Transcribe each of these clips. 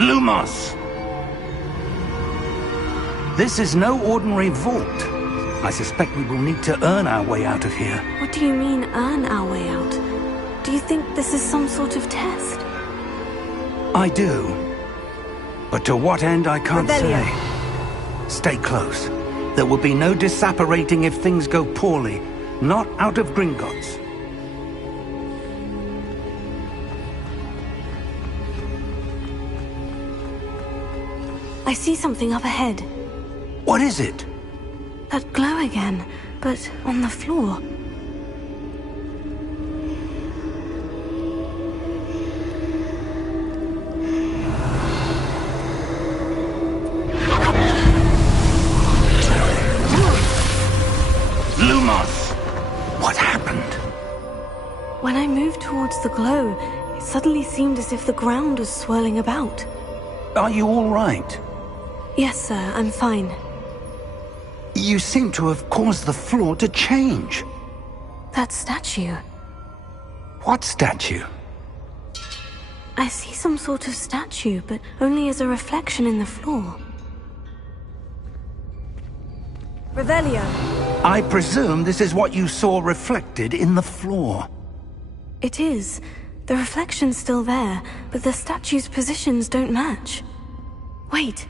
Lumos! This is no ordinary vault. I suspect we will need to earn our way out of here. What do you mean, earn our way out? Do you think this is some sort of test? I do. But to what end, I can't Rebellion. say. Stay close. There will be no disapparating if things go poorly. Not out of Gringotts. I see something up ahead. What is it? That glow again, but on the floor. Lumos! What happened? When I moved towards the glow, it suddenly seemed as if the ground was swirling about. Are you all right? Yes, sir, I'm fine. You seem to have caused the floor to change. That statue. What statue? I see some sort of statue, but only as a reflection in the floor. Revelio. I presume this is what you saw reflected in the floor. It is. The reflection's still there, but the statue's positions don't match. Wait.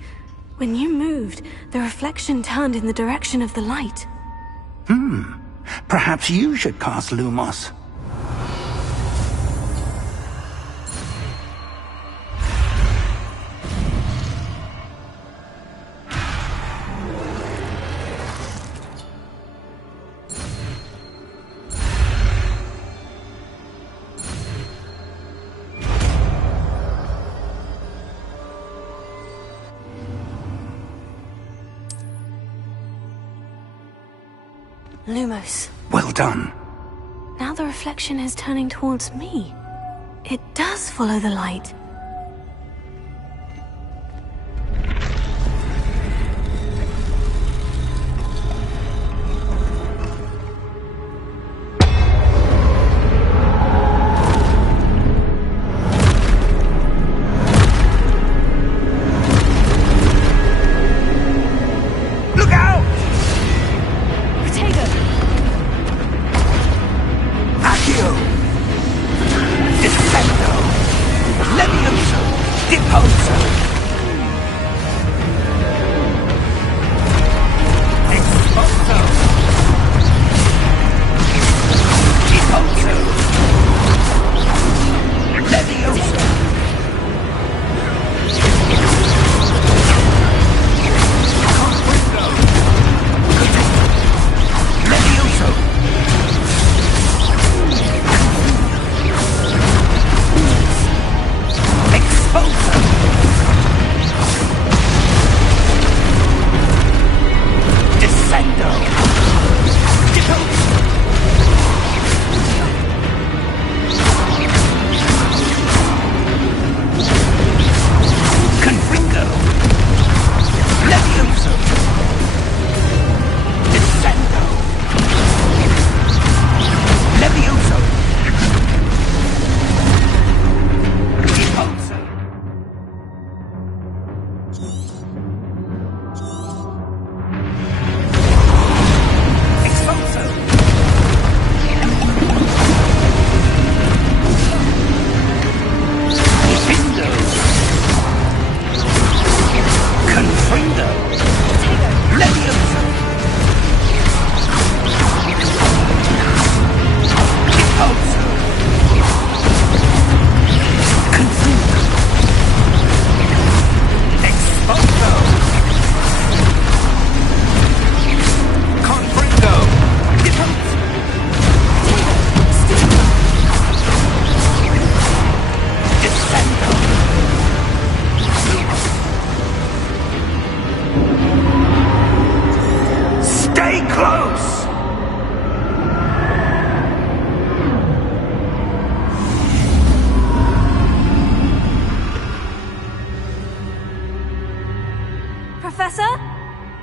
When you moved, the reflection turned in the direction of the light. Perhaps you should cast Lumos. Lumos. Well done. Now the reflection is turning towards me. It does follow the light.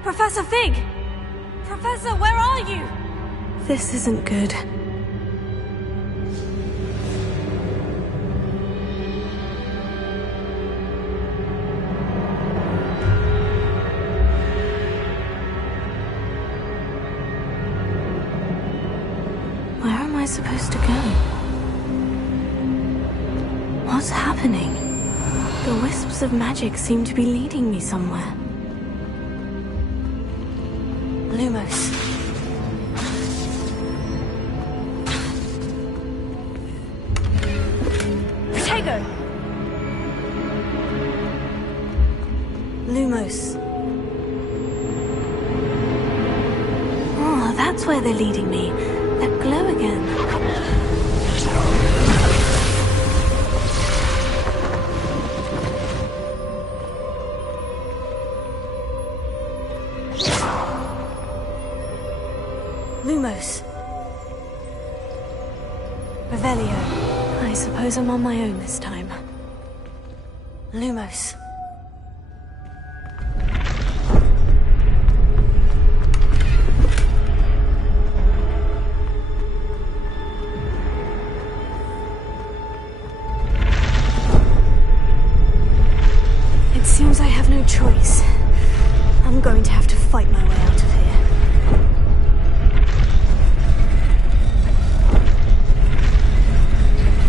Professor Fig! Professor, where are you? This isn't good. supposed to go? What's happening? The wisps of magic seem to be leading me somewhere. Lumos. Protego! Lumos. Oh, that's where they're leading me. That glow again. Lumos. Revelio. I suppose I'm on my own this time. Lumos. It seems I have no choice. I'm going to have to fight my way out of here.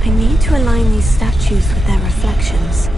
I need to align these statues with their reflections.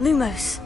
Lumos.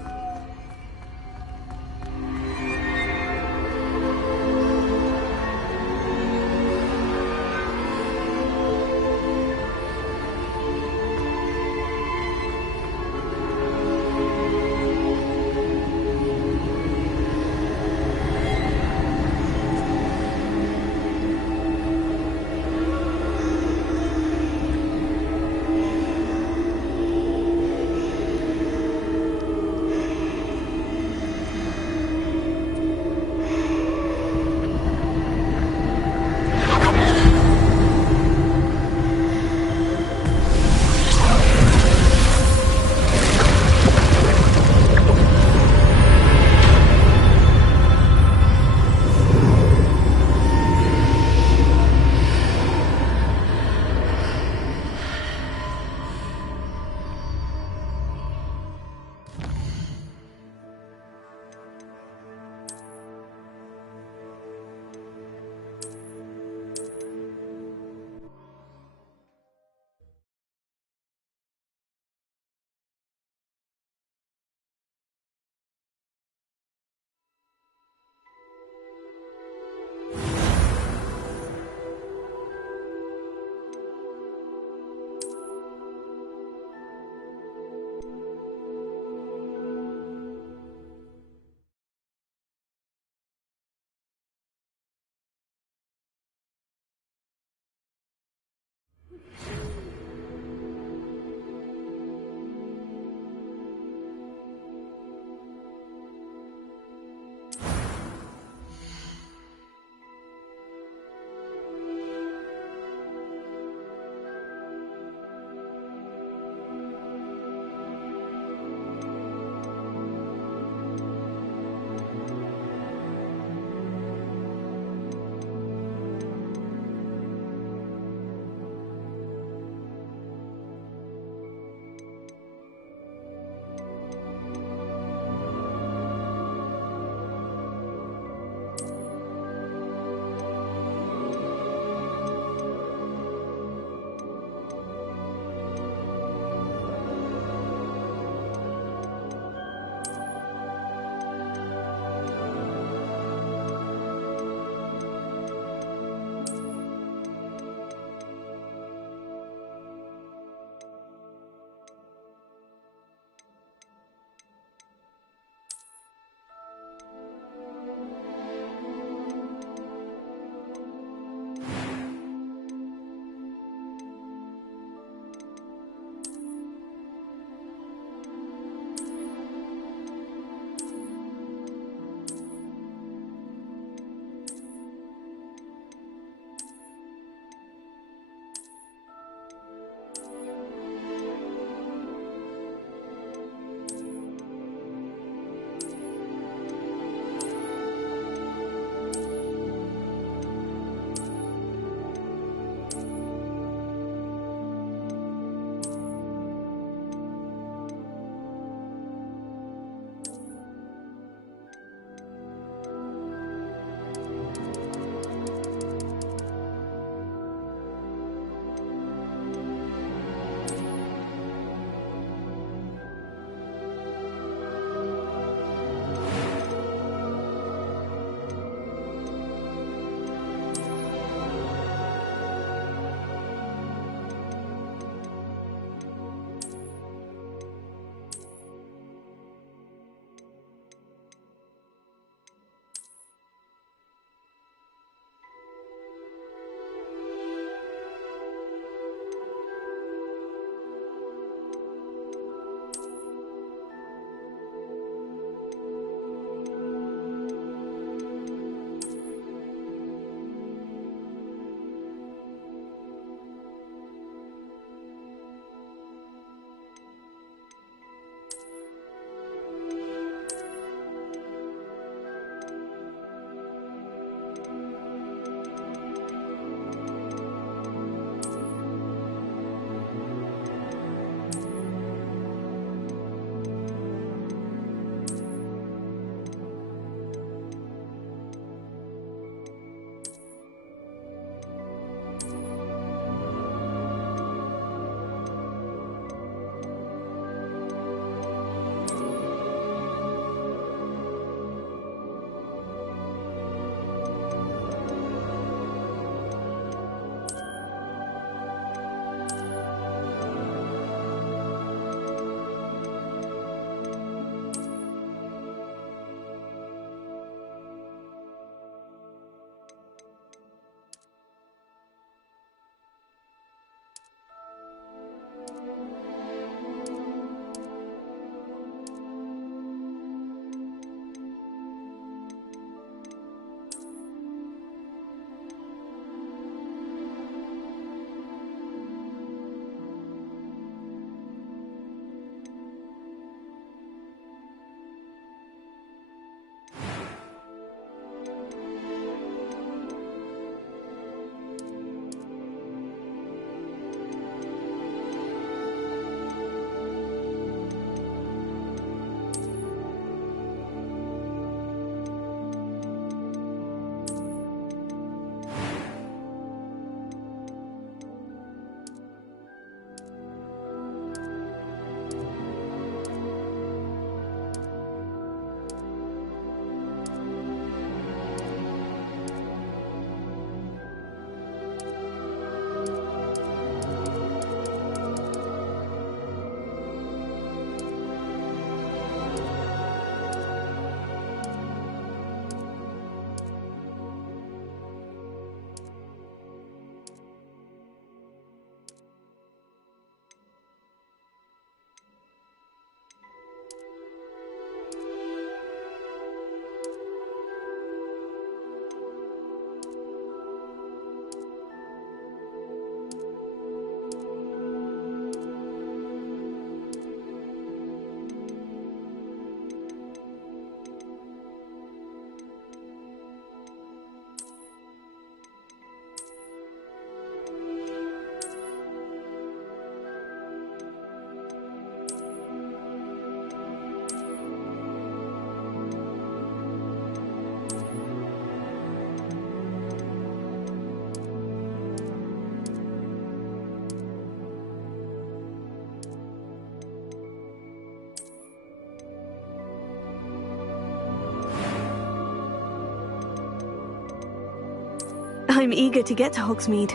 I'm eager to get to Hogsmeade.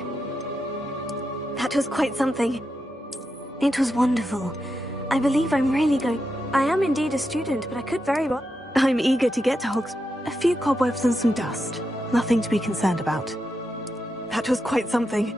That was quite something. It was wonderful. I believe I'm really going... I am indeed a student, but I could very well... I'm eager to get to Hogsmeade. A few cobwebs and some dust. Nothing to be concerned about. That was quite something.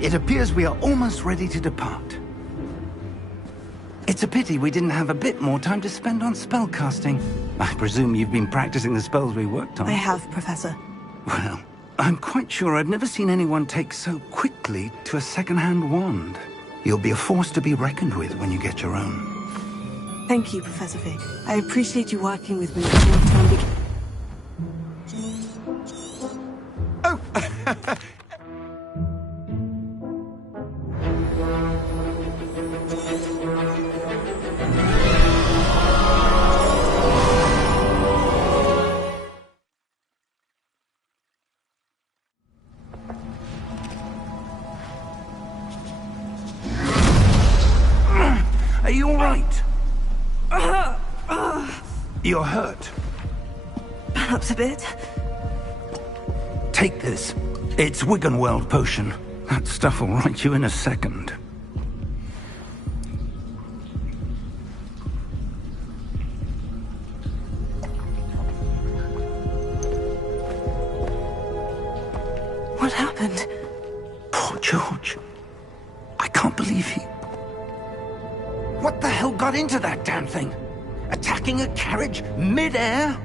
It appears we are almost ready to depart. It's a pity we didn't have a bit more time to spend on spellcasting. I presume you've been practicing the spells we worked on. I have, Professor. Well, I'm quite sure I've never seen anyone take so quickly to a second-hand wand. You'll be a force to be reckoned with when you get your own. Thank you, Professor Fig. I appreciate you working with me before the time begins. Are you all right? You're hurt. Perhaps a bit. Take this. It's Wiggenweld potion. That stuff will right you in a second. What happened? Poor George. I can't believe he... What the hell got into that damn thing? Attacking a carriage mid-air?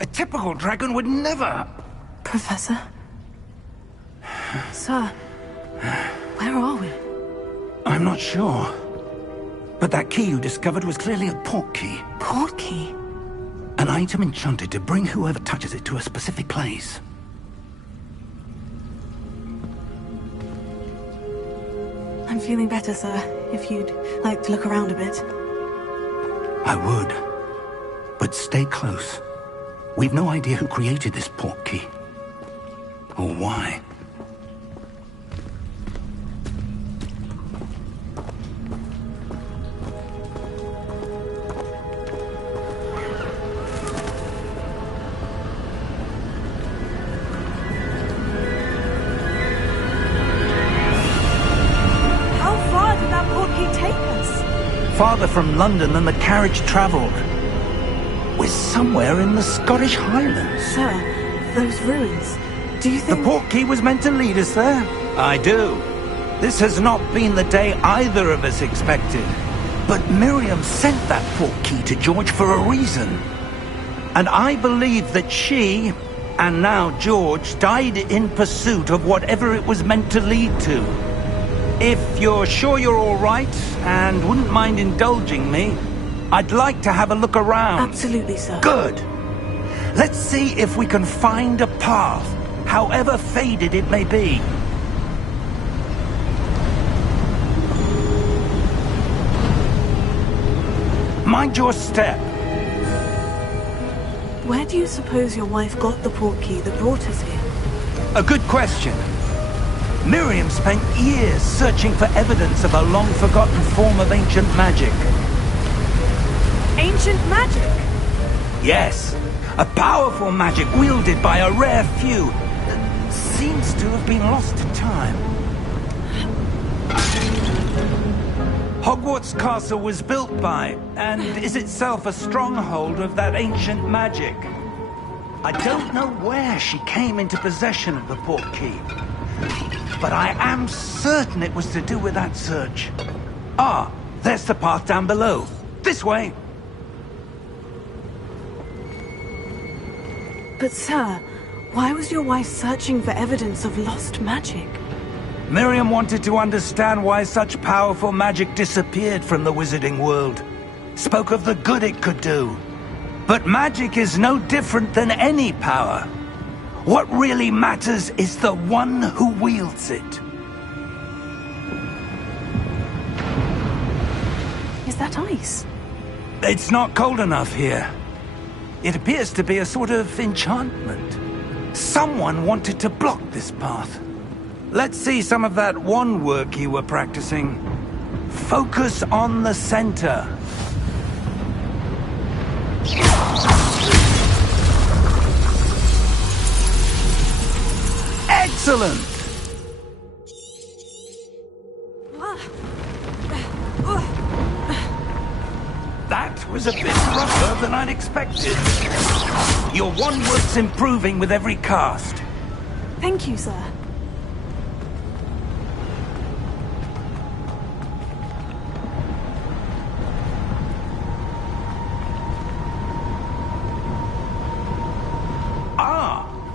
A typical dragon would never... Professor? Sir, where are we? I'm not sure. But that key you discovered was clearly a port key. Port key? An item enchanted to bring whoever touches it to a specific place. I'm feeling better, sir. If you'd like to look around a bit. I would. But stay close. We've no idea who created this port key. Or why. Farther from London than the carriage travelled. We're somewhere in the Scottish Highlands. Sir, those ruins, do you think... The port key was meant to lead us there? I do. This has not been the day either of us expected. But Miriam sent that port key to George for a reason. And I believe that she, and now George, died in pursuit of whatever it was meant to lead to. If you're sure you're all right, and wouldn't mind indulging me, I'd like to have a look around. Absolutely, sir. Good. Let's see if we can find a path, however faded it may be. Mind your step. Where do you suppose your wife got the port key that brought us here? A good question. Miriam spent years searching for evidence of a long-forgotten form of ancient magic. Ancient magic? Yes. A powerful magic wielded by a rare few that seems to have been lost to time. Hogwarts Castle was built by, and is itself a stronghold of that ancient magic. I don't know where she came into possession of the portkey, but I am certain it was to do with that search. Ah, there's the path down below. This way. But sir, why was your wife searching for evidence of lost magic? Miriam wanted to understand why such powerful magic disappeared from the wizarding world. Spoke of the good it could do. But magic is no different than any power. What really matters is the one who wields it. Is that ice? It's not cold enough here. It appears to be a sort of enchantment. Someone wanted to block this path. Let's see some of that wand work you were practicing. Focus on the center. Excellent! That was a bit rougher than I'd expected. Your wand work's improving with every cast. Thank you, sir.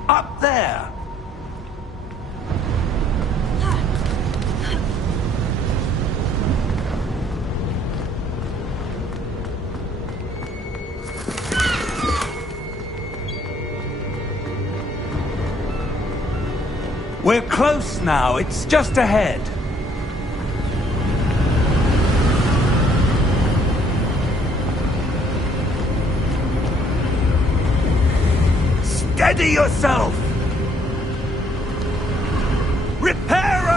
Up there! We're close now. It's just ahead. Steady yourself! Reparo!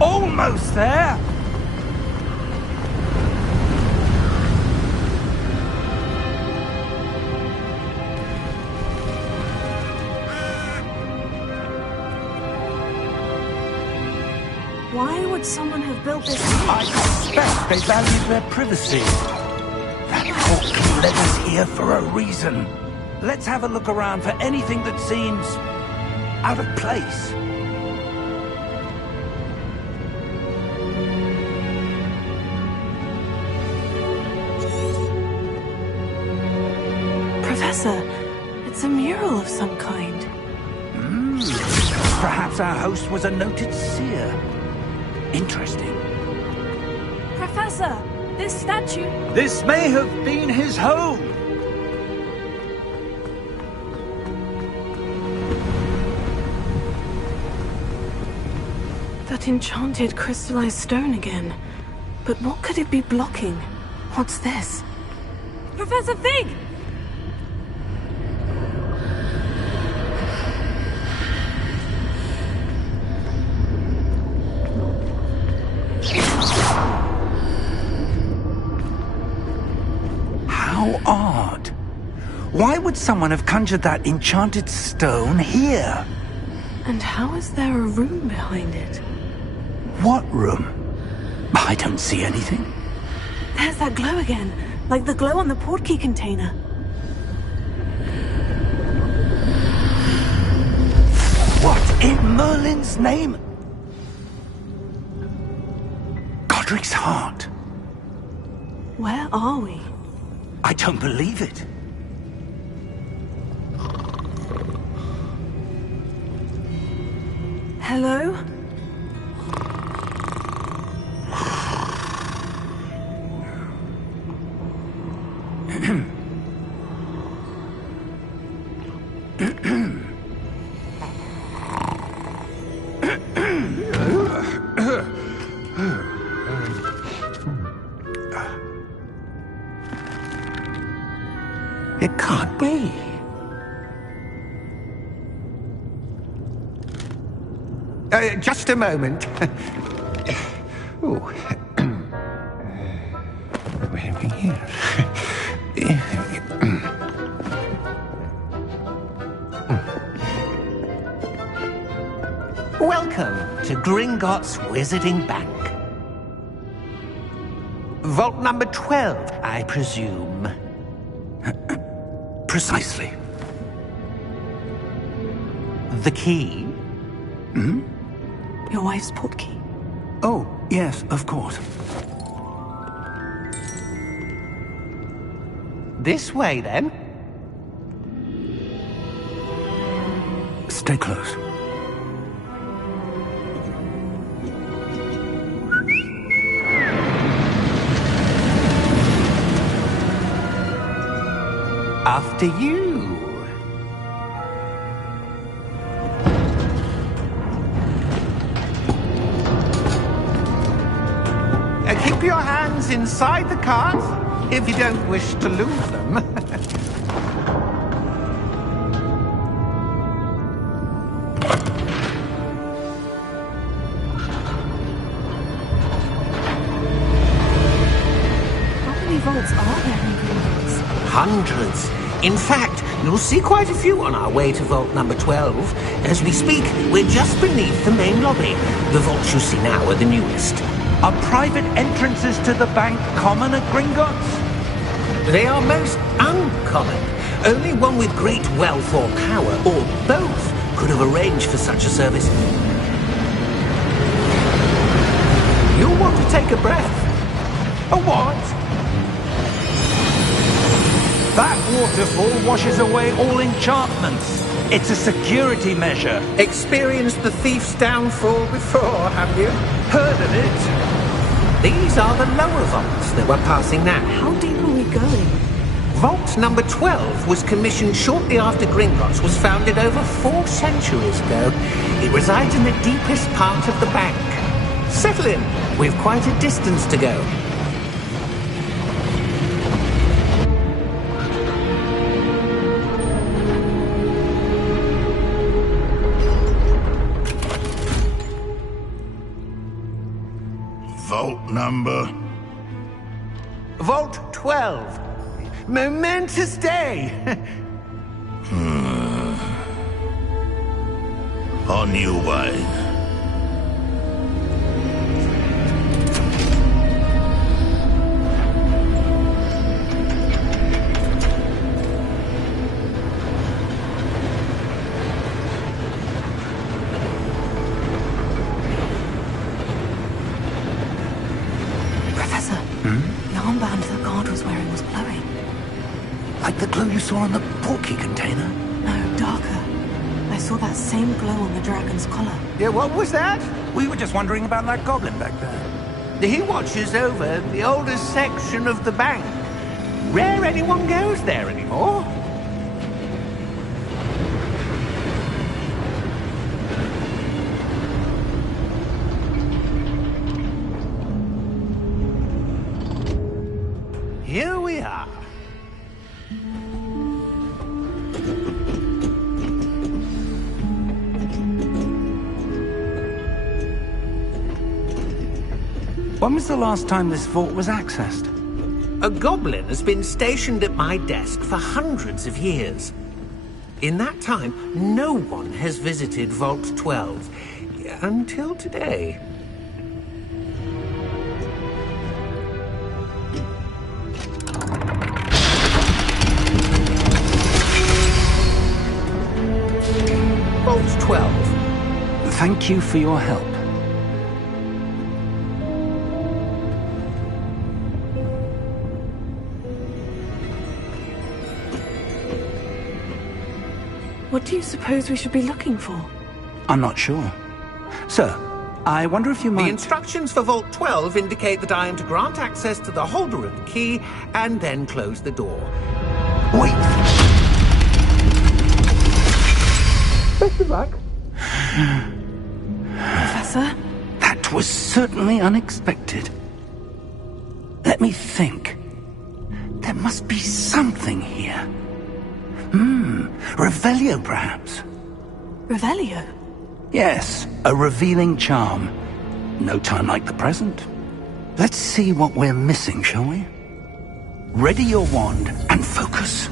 Almost there! Why would someone have built this? I suspect they valued their privacy. That portkey led us here for a reason. Let's have a look around for anything that seems out of place. Professor, it's a mural of some kind. Perhaps our host was a noted seer. Interesting. Professor, this statue... This may have been his home. That enchanted crystallized stone again. But what could it be blocking? What's this? Professor Fig! How odd. Why would someone have conjured that enchanted stone here? And how is there a room behind it? What room? I don't see anything. There's that glow again, like the glow on the portkey container. What in Merlin's name? Godric's heart. Where are we? I don't believe it. Hello? be? Just a moment. Oh. Where are we here? Welcome to Gringotts Wizarding Bank. Vault number 12, I presume. Precisely. The key? Your wife's portkey. Oh, yes, of course. This way, then. Stay close. After you. Keep your hands inside the cart if you don't wish to lose them. How many vaults are there in Gringotts? Hundreds. In fact, you'll see quite a few on our way to vault number 12. As we speak, we're just beneath the main lobby. The vaults you see now are the newest. Are private entrances to the bank common at Gringotts? They are most uncommon. Only one with great wealth or power, or both, could have arranged for such a service. You'll want to take a breath. A what? That waterfall washes away all enchantments. It's a security measure. Experienced the thief's downfall before, have you? Heard of it? These are the lower vaults that we're passing now. How deep are we going? Vault number 12 was commissioned shortly after Gringotts was founded over 4 centuries ago. It resides in the deepest part of the bank. Settle in. We've quite a distance to go. Vault number? Vault 12. Momentous day. On your way. Professor, the armband the guard was wearing was glowing. Like the glow you saw on the portkey container? No, darker. I saw that same glow on the dragon's collar. Yeah, what was that? We were just wondering about that goblin back there. He watches over the oldest section of the bank. Rare anyone goes there anymore. Here we are. When was the last time this vault was accessed? A goblin has been stationed at my desk for hundreds of years. In that time, no one has visited Vault 12. Until today. Vault 12. Thank you for your help. What do you suppose we should be looking for? I'm not sure. Sir, I wonder if you might... The instructions for Vault 12 indicate that I am to grant access to the holder of the key and then close the door. Wait! Best of luck. Professor? That was certainly unexpected. Let me think. There must be something here. Revelio, perhaps? Revelio? Yes, a revealing charm. No time like the present. Let's see what we're missing, shall we? Ready your wand and focus.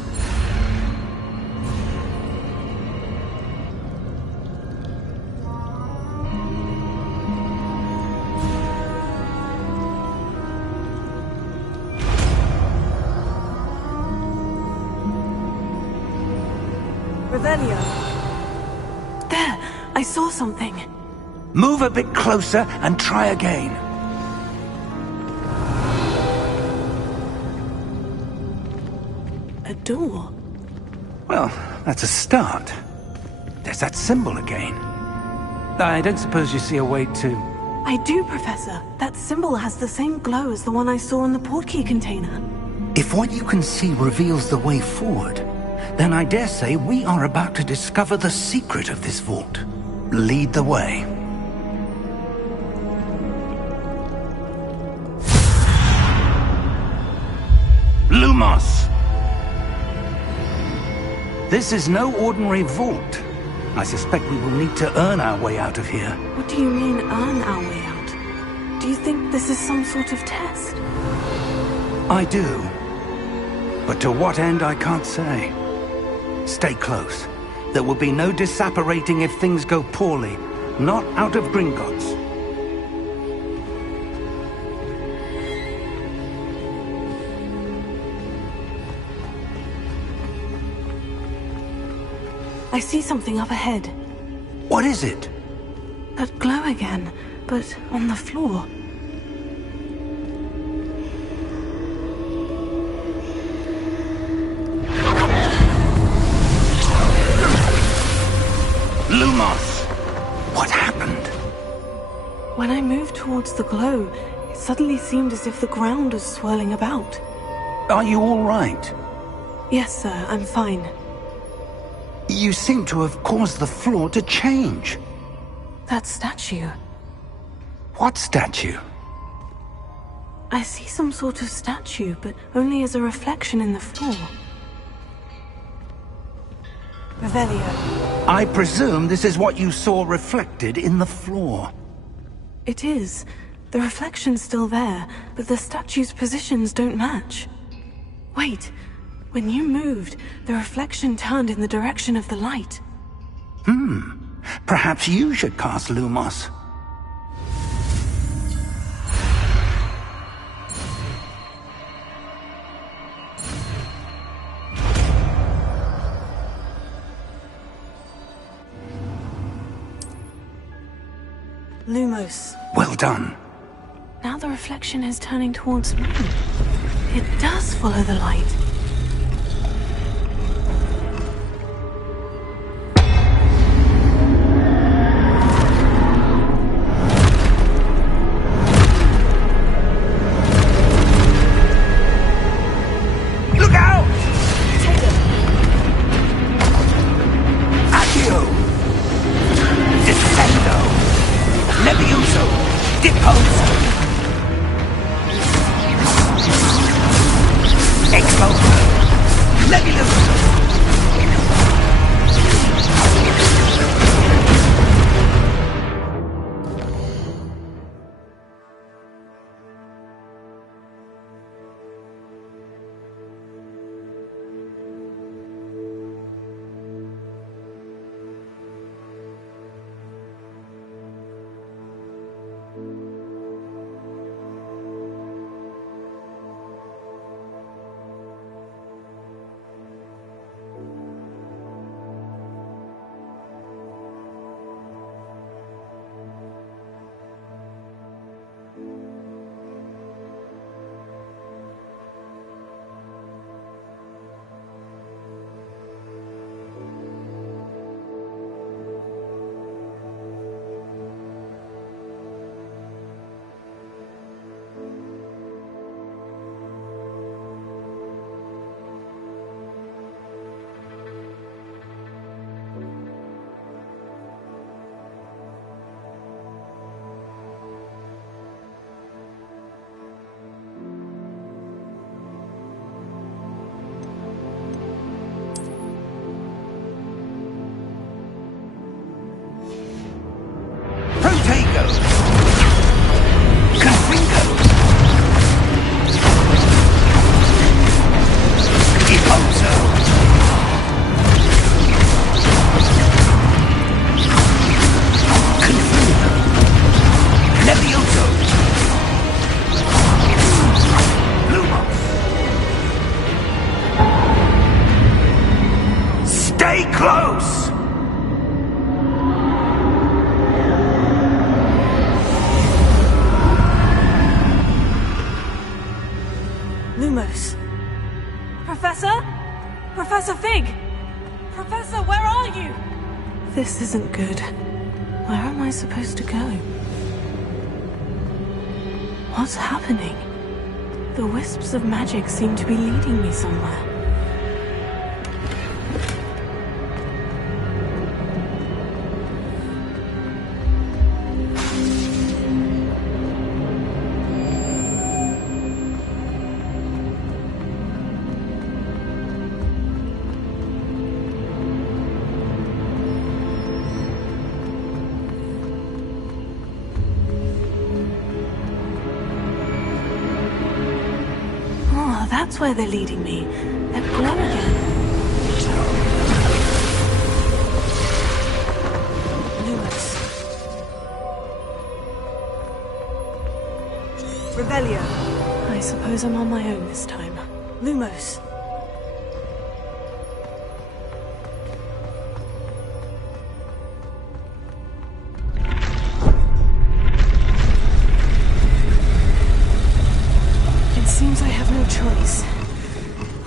Revelio. There, I saw something. Move a bit closer and try again. A door. Well, that's a start. There's that symbol again. I don't suppose you see a way to... I do, Professor. That symbol has the same glow as the one I saw in the portkey container. If what you can see reveals the way forward, then I dare say we are about to discover the secret of this vault. Lead the way. Lumos! This is no ordinary vault. I suspect we will need to earn our way out of here. What do you mean, earn our way out? Do you think this is some sort of test? I do. But to what end, I can't say. Stay close. There will be no disapparating if things go poorly. Not out of Gringotts. I see something up ahead. What is it? That glow again, but on the floor. Lumos! What happened? When I moved towards the glow, it suddenly seemed as if the ground was swirling about. Are you all right? Yes, sir, I'm fine. You seem to have caused the floor to change. That statue. What statue? I see some sort of statue, but only as a reflection in the floor. Revelio. I presume this is what you saw reflected in the floor. It is. The reflection's still there, but the statue's positions don't match. Wait. When you moved, the reflection turned in the direction of the light. Perhaps you should cast Lumos. Lumos. Well done. Now the reflection is turning towards me. It does follow the light. Look out! Accio! Descendo! Levioso! Deposo! Exploso! This isn't good. Where am I supposed to go? What's happening? The wisps of magic seem to be leading me somewhere. That's where they're leading me. They're glowing again. Lumos. Revelio. I suppose I'm on my own this time. Lumos. Seems I have no choice.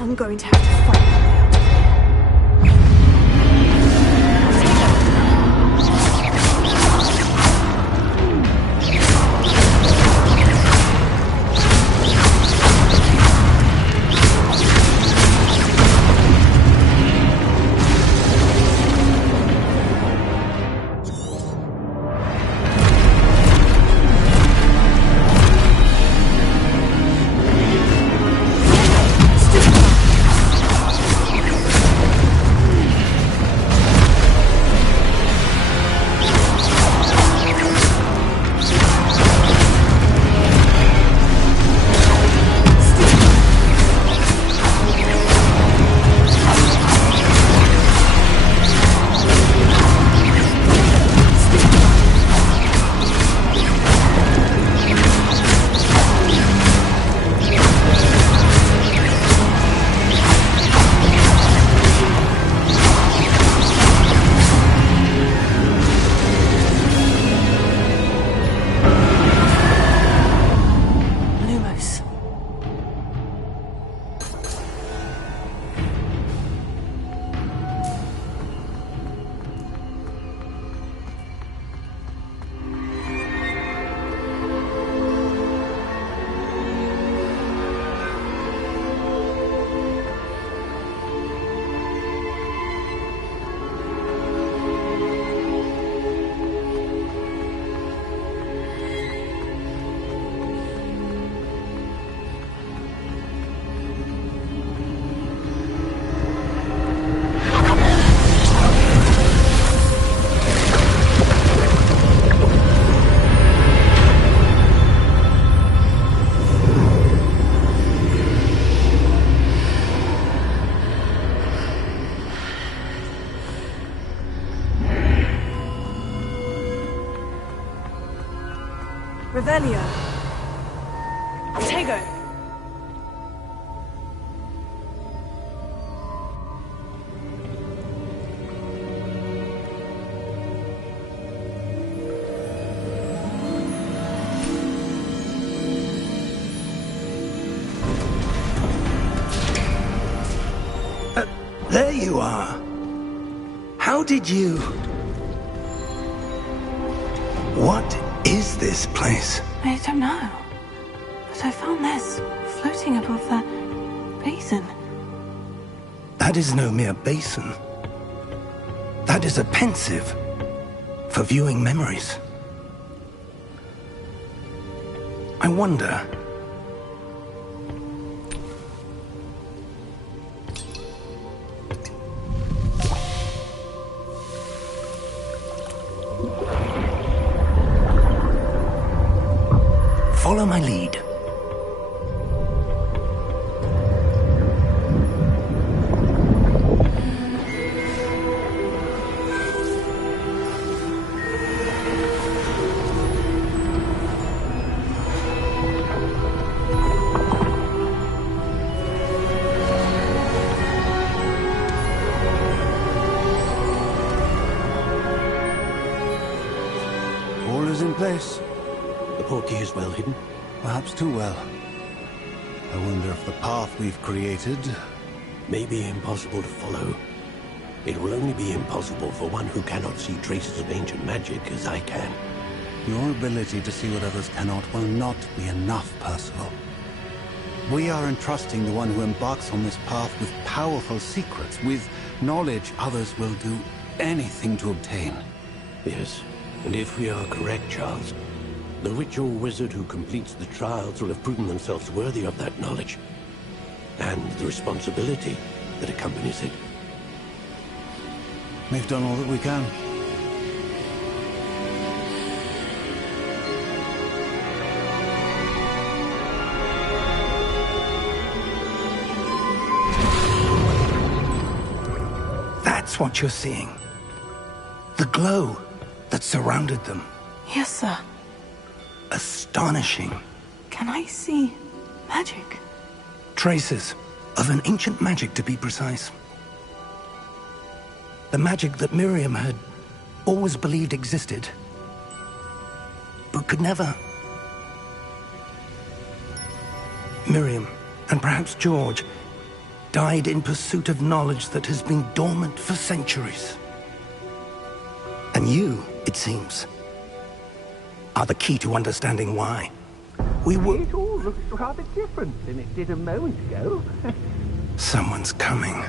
I'm going to have to fight my way out. Revelio. Tego. There you are. How did you... What is this place? I don't know. But I found this floating above that basin. That is no mere basin. That is a pensive for viewing memories. I wonder... Follow my lead. All is in place. The portkey is well hidden. Perhaps too well. I wonder if the path we've created... May be impossible to follow. It will only be impossible for one who cannot see traces of ancient magic as I can. Your ability to see what others cannot will not be enough, Percival. We are entrusting the one who embarks on this path with powerful secrets, with knowledge others will do anything to obtain. Yes, and if we are correct, Charles, the ritual wizard who completes the trials will have proven themselves worthy of that knowledge, and the responsibility that accompanies it. We've done all that we can. That's what you're seeing. The glow that surrounded them. Yes, sir. Astonishing. Can I see magic? Traces of an ancient magic, to be precise. The magic that Miriam had always believed existed, but could never. Miriam, and perhaps George, died in pursuit of knowledge that has been dormant for centuries. And you, it seems, are the key to understanding why. It all looks rather different than it did a moment ago. Someone's coming.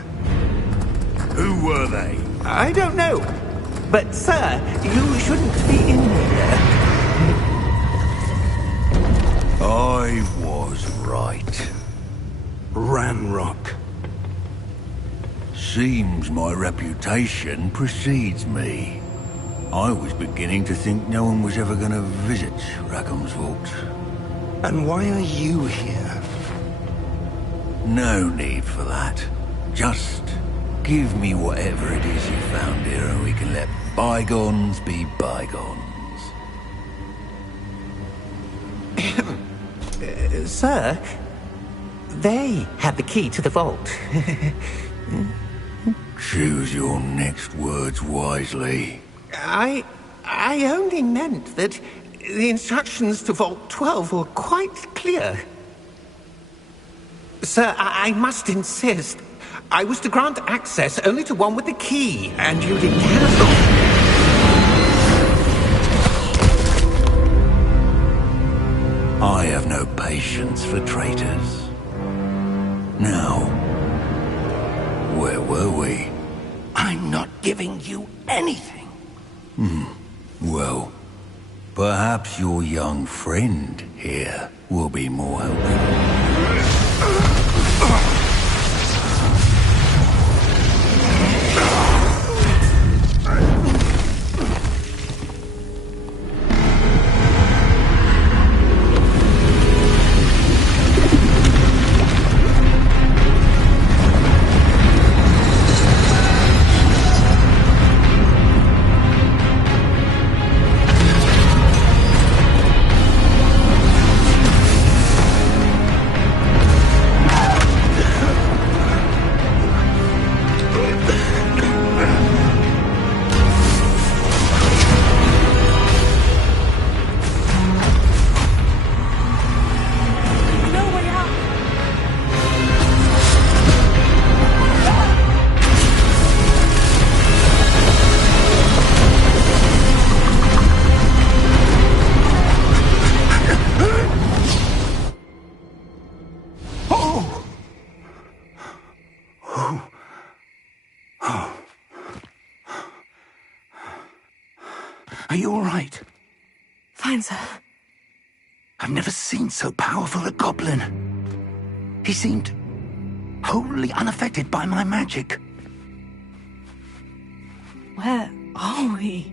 Who were they? I don't know. But, sir, you shouldn't be in here. I was right. Ranrock. Seems my reputation precedes me. I was beginning to think no one was ever going to visit Rackham's vault. And why are you here? No need for that. Just give me whatever it is you found here and we can let bygones be bygones. Sir, they had the key to the vault. Choose your next words wisely. I only meant that the instructions to Vault 12 were quite clear. Sir, I must insist. I was to grant access only to one with the key, and you didn't cancel. I have no patience for traitors. Now, where were we? I'm not giving you anything. Well, perhaps your young friend here will be more helpful. Are you all right? Fine, sir. I've never seen so powerful a goblin. He seemed wholly unaffected by my magic. Where are we?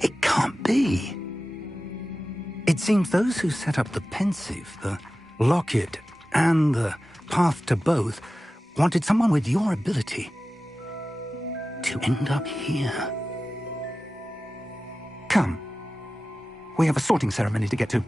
It can't be. It seems those who set up the pensive, the locket, and the path to both wanted someone with your ability to end up here. Come. We have a sorting ceremony to get to.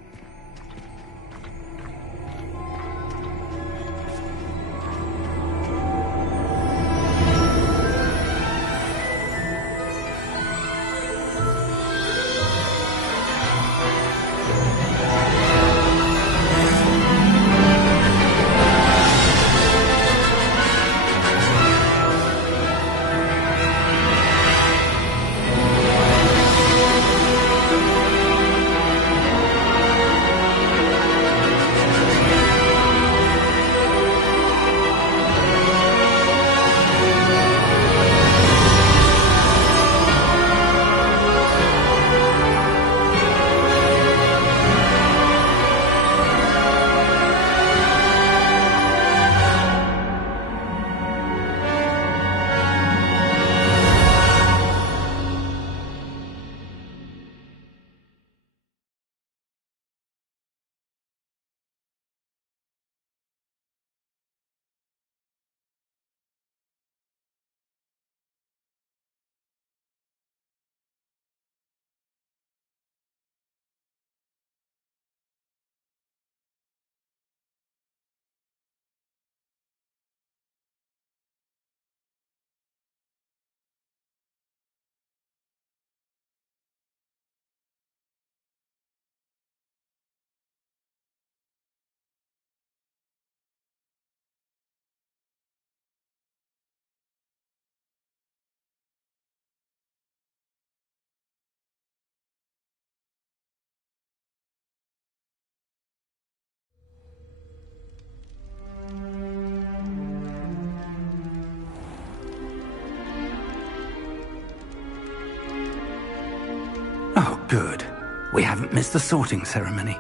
Good. We haven't missed the sorting ceremony.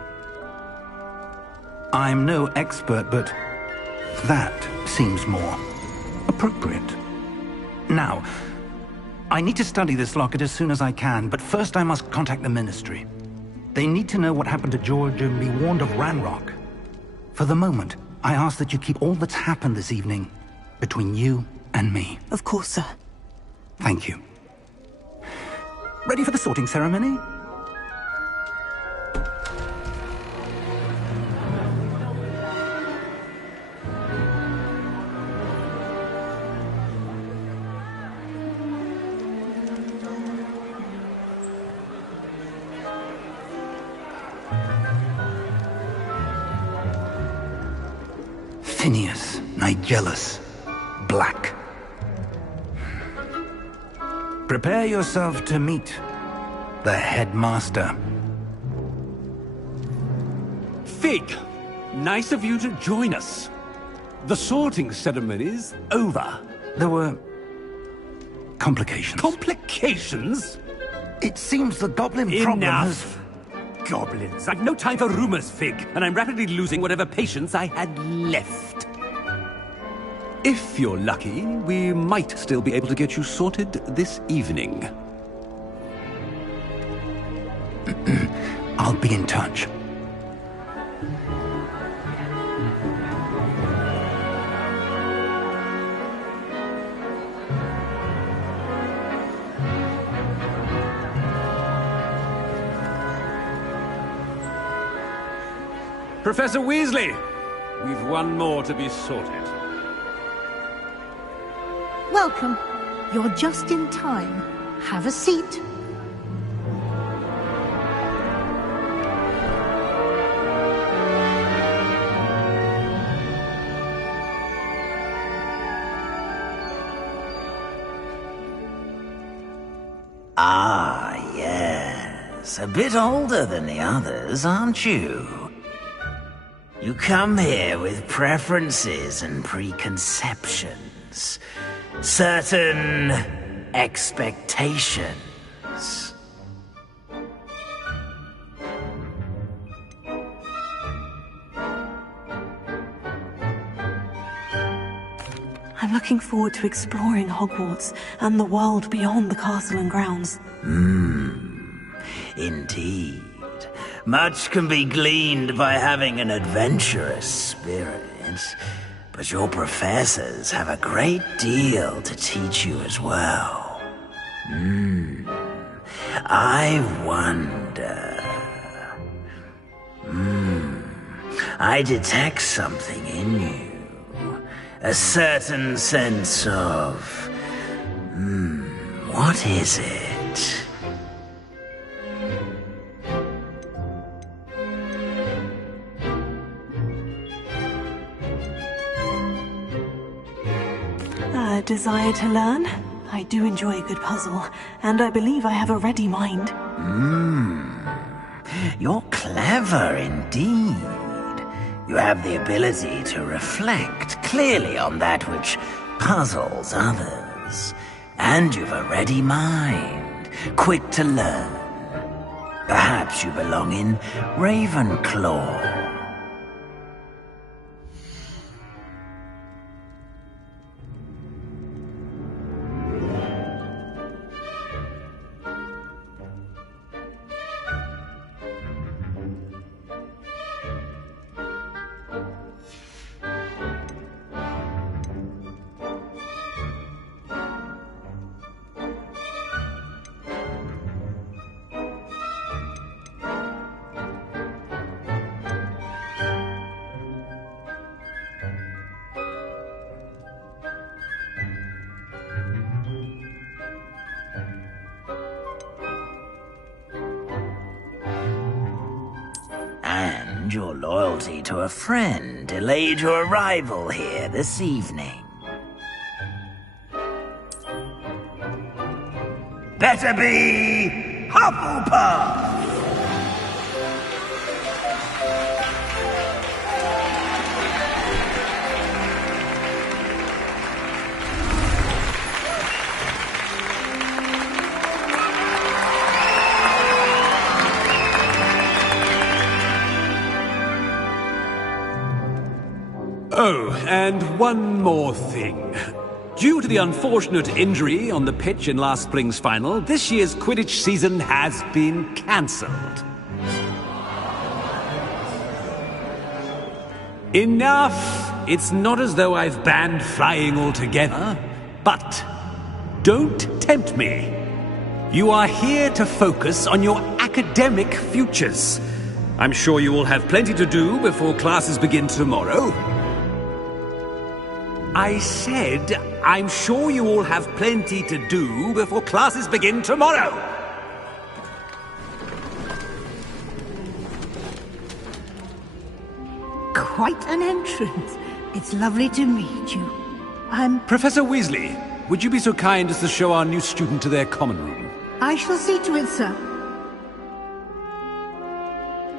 I'm no expert, but that seems more appropriate. Now, I need to study this locket as soon as I can, but first I must contact the Ministry. They need to know what happened to George and be warned of Ranrock. For the moment, I ask that you keep all that's happened this evening between you and me. Of course, sir. Thank you. Ready for the sorting ceremony? Phineas, Nigellus, Black. Prepare yourself to meet the headmaster. Fig, nice of you to join us. The sorting ceremony's over. There were complications. Complications? It seems the goblin problem has... Enough! Goblins. I've no time for rumors, Fig, and I'm rapidly losing whatever patience I had left. If you're lucky, we might still be able to get you sorted this evening. I'll be in touch. Professor Weasley, we've one more to be sorted. Welcome. You're just in time. Have a seat. Ah, yes. A bit older than the others, aren't you? You come here with preferences and preconceptions. Certain expectations. I'm looking forward to exploring Hogwarts and the world beyond the castle and grounds. Indeed. Much can be gleaned by having an adventurous spirit, but your professors have a great deal to teach you as well. I wonder... I detect something in you. A certain sense of... what is it? A desire to learn? I do enjoy a good puzzle, and I believe I have a ready mind. You're clever indeed. You have the ability to reflect clearly on that which puzzles others. And you've a ready mind, quick to learn. Perhaps you belong in Ravenclaw. And your loyalty to a friend delayed your arrival here this evening. Better be Hufflepuff! Oh, and one more thing. Due to the unfortunate injury on the pitch in last spring's final, this year's Quidditch season has been cancelled. Enough! It's not as though I've banned flying altogether, but don't tempt me. You are here to focus on your academic futures. I'm sure you will have plenty to do before classes begin tomorrow. I said, I'm sure you all have plenty to do before classes begin tomorrow. Quite an entrance. It's lovely to meet you. Professor Weasley, would you be so kind as to show our new student to their common room? I shall see to it, sir.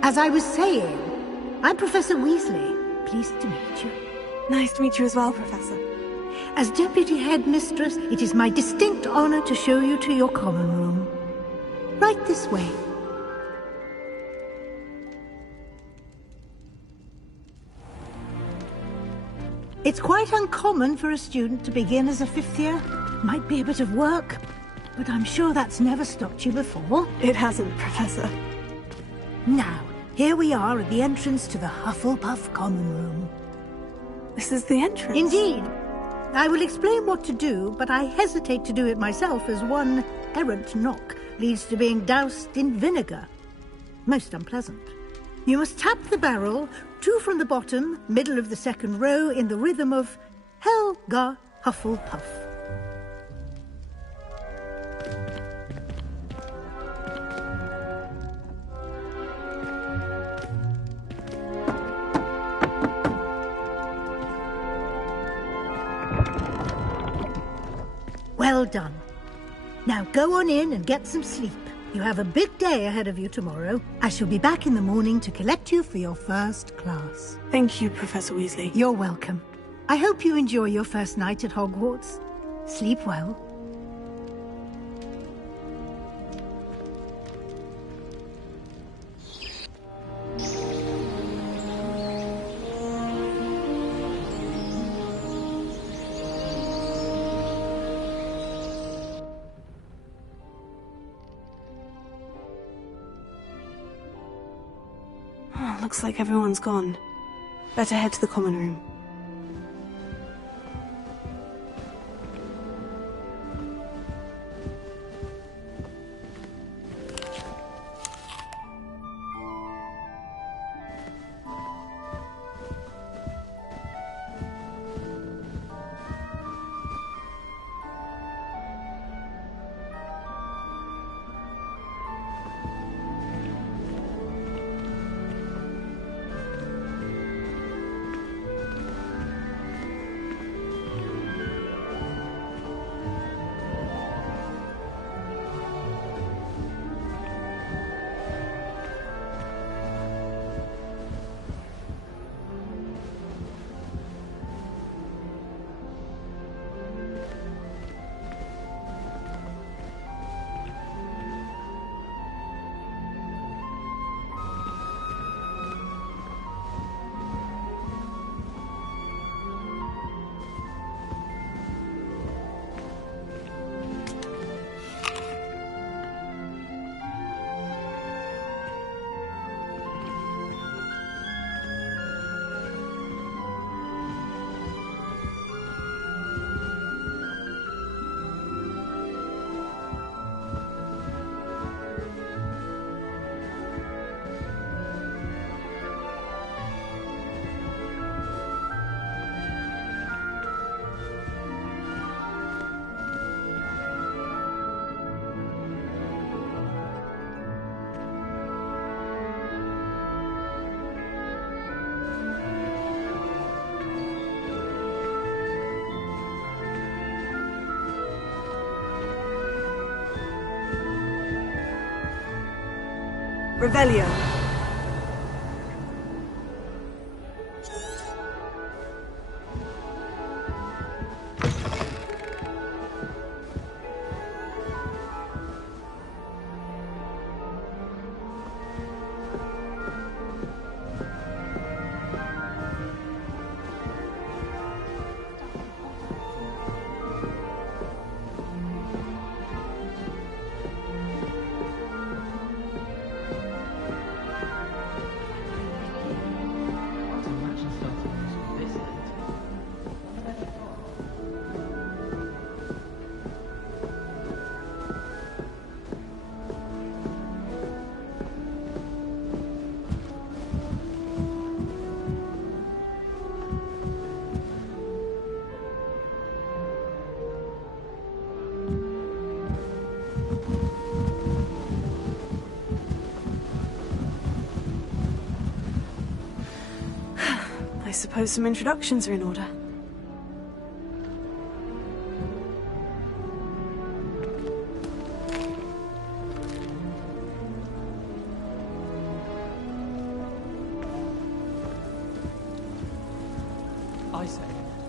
As I was saying, I'm Professor Weasley. Pleased to meet you. Nice to meet you as well, Professor. As Deputy Headmistress, it is my distinct honor to show you to your common room. Right this way. It's quite uncommon for a student to begin as a fifth year. Might be a bit of work, but I'm sure that's never stopped you before. It hasn't, Professor. Now, here we are at the entrance to the Hufflepuff Common Room. This is the entrance? Indeed. I will explain what to do, but I hesitate to do it myself as one errant knock leads to being doused in vinegar. Most unpleasant. You must tap the barrel, 2 from the bottom, middle of the second row, in the rhythm of Helga Hufflepuff. Well done. Now go on in and get some sleep. You have a big day ahead of you tomorrow. I shall be back in the morning to collect you for your first class. Thank you, Professor Weasley. You're welcome. I hope you enjoy your first night at Hogwarts. Sleep well. Looks like everyone's gone. Better head to the common room. Revelio. I suppose some introductions are in order. I say,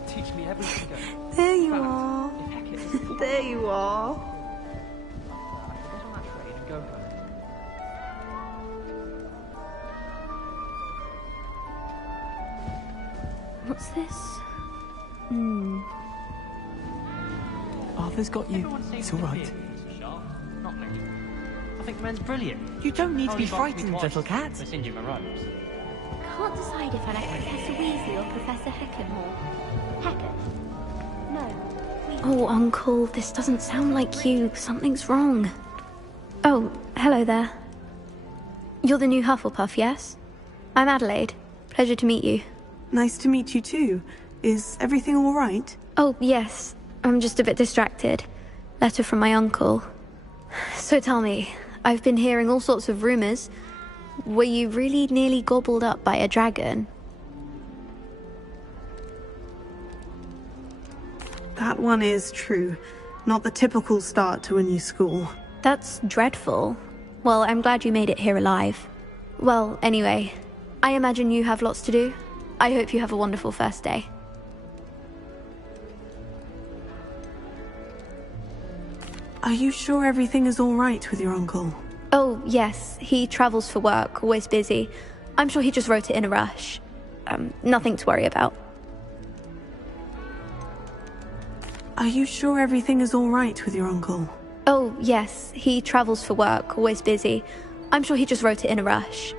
teach me everything. There you are. There you are. Get on that train and go home. What's this? Arthur's got you. It's all right. Not me. I think the man's brilliant. You don't need to be Only bumped me frightened, twice little cat. for singeing my ropes. Can't decide if I like Professor Weasley or Professor Heckham more. Heckham? No. Oh, Uncle, this doesn't sound like you. Something's wrong. Oh, hello there. You're the new Hufflepuff, yes? I'm Adelaide. Pleasure to meet you. Nice to meet you too. Is everything all right? Oh, yes. I'm just a bit distracted. Letter from my uncle. So tell me, I've been hearing all sorts of rumors. Were you really nearly gobbled up by a dragon? That one is true. Not the typical start to a new school. That's dreadful. Well, I'm glad you made it here alive. Well, anyway, I imagine you have lots to do. I hope you have a wonderful first day. Are you sure everything is all right with your uncle? Oh, yes. He travels for work, always busy. I'm sure he just wrote it in a rush. Nothing to worry about. Are you sure everything is all right with your uncle? Oh, yes. He travels for work, always busy. I'm sure he just wrote it in a rush.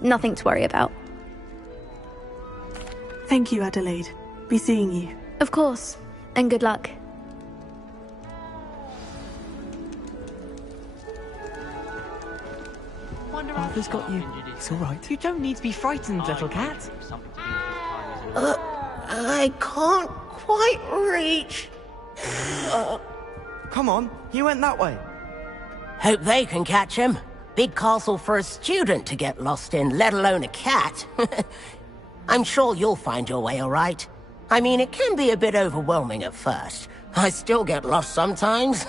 Nothing to worry about. Thank you, Adelaide. Be seeing you. Of course. And good luck. Arthur's got you. It's all right. You don't need to be frightened, little cat. I can't quite reach. Come on, he went that way. Hope they can catch him. Big castle for a student to get lost in, let alone a cat. I'm sure you'll find your way all right. I mean, it can be a bit overwhelming at first. I still get lost sometimes.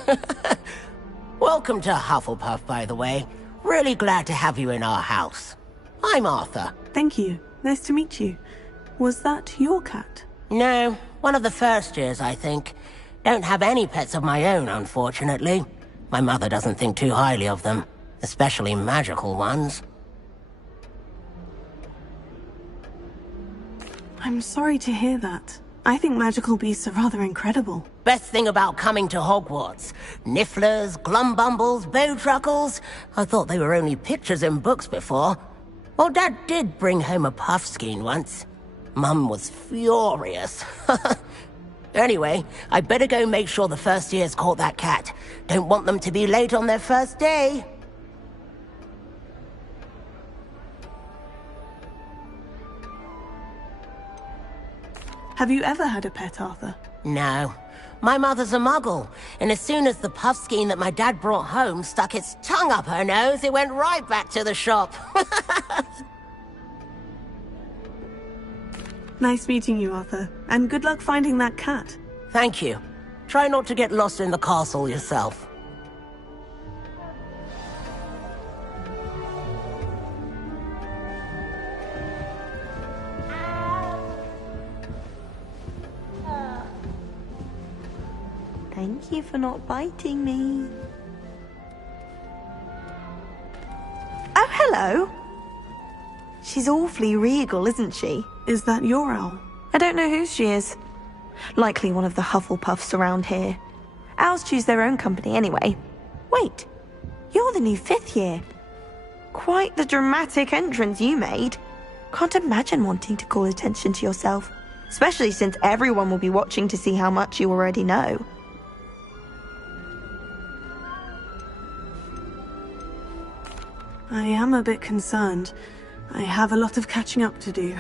Welcome to Hufflepuff, by the way. Really glad to have you in our house. I'm Arthur. Thank you. Nice to meet you. Was that your cat? No, one of the first years, I think. Don't have any pets of my own, unfortunately. My mother doesn't think too highly of them, especially magical ones. I'm sorry to hear that. I think magical beasts are rather incredible. Best thing about coming to Hogwarts. Nifflers, Glumbumbles, Bowtruckles. I thought they were only pictures in books before. Well, Dad did bring home a Puffskein once. Mum was furious. Anyway, I better go make sure the first years caught that cat. Don't want them to be late on their first day. Have you ever had a pet, Arthur? No. My mother's a muggle, and as soon as the Puffskein that my dad brought home stuck its tongue up her nose, it went right back to the shop. Nice meeting you, Arthur. And good luck finding that cat. Thank you. Try not to get lost in the castle yourself. Thank you for not biting me. Oh, hello. She's awfully regal, isn't she? Is that your owl? I don't know whose she is. Likely one of the Hufflepuffs around here. Owls choose their own company anyway. Wait, you're the new 5th year. Quite the dramatic entrance you made. Can't imagine wanting to call attention to yourself, especially since everyone will be watching to see how much you already know. I am a bit concerned. I have a lot of catching up to do.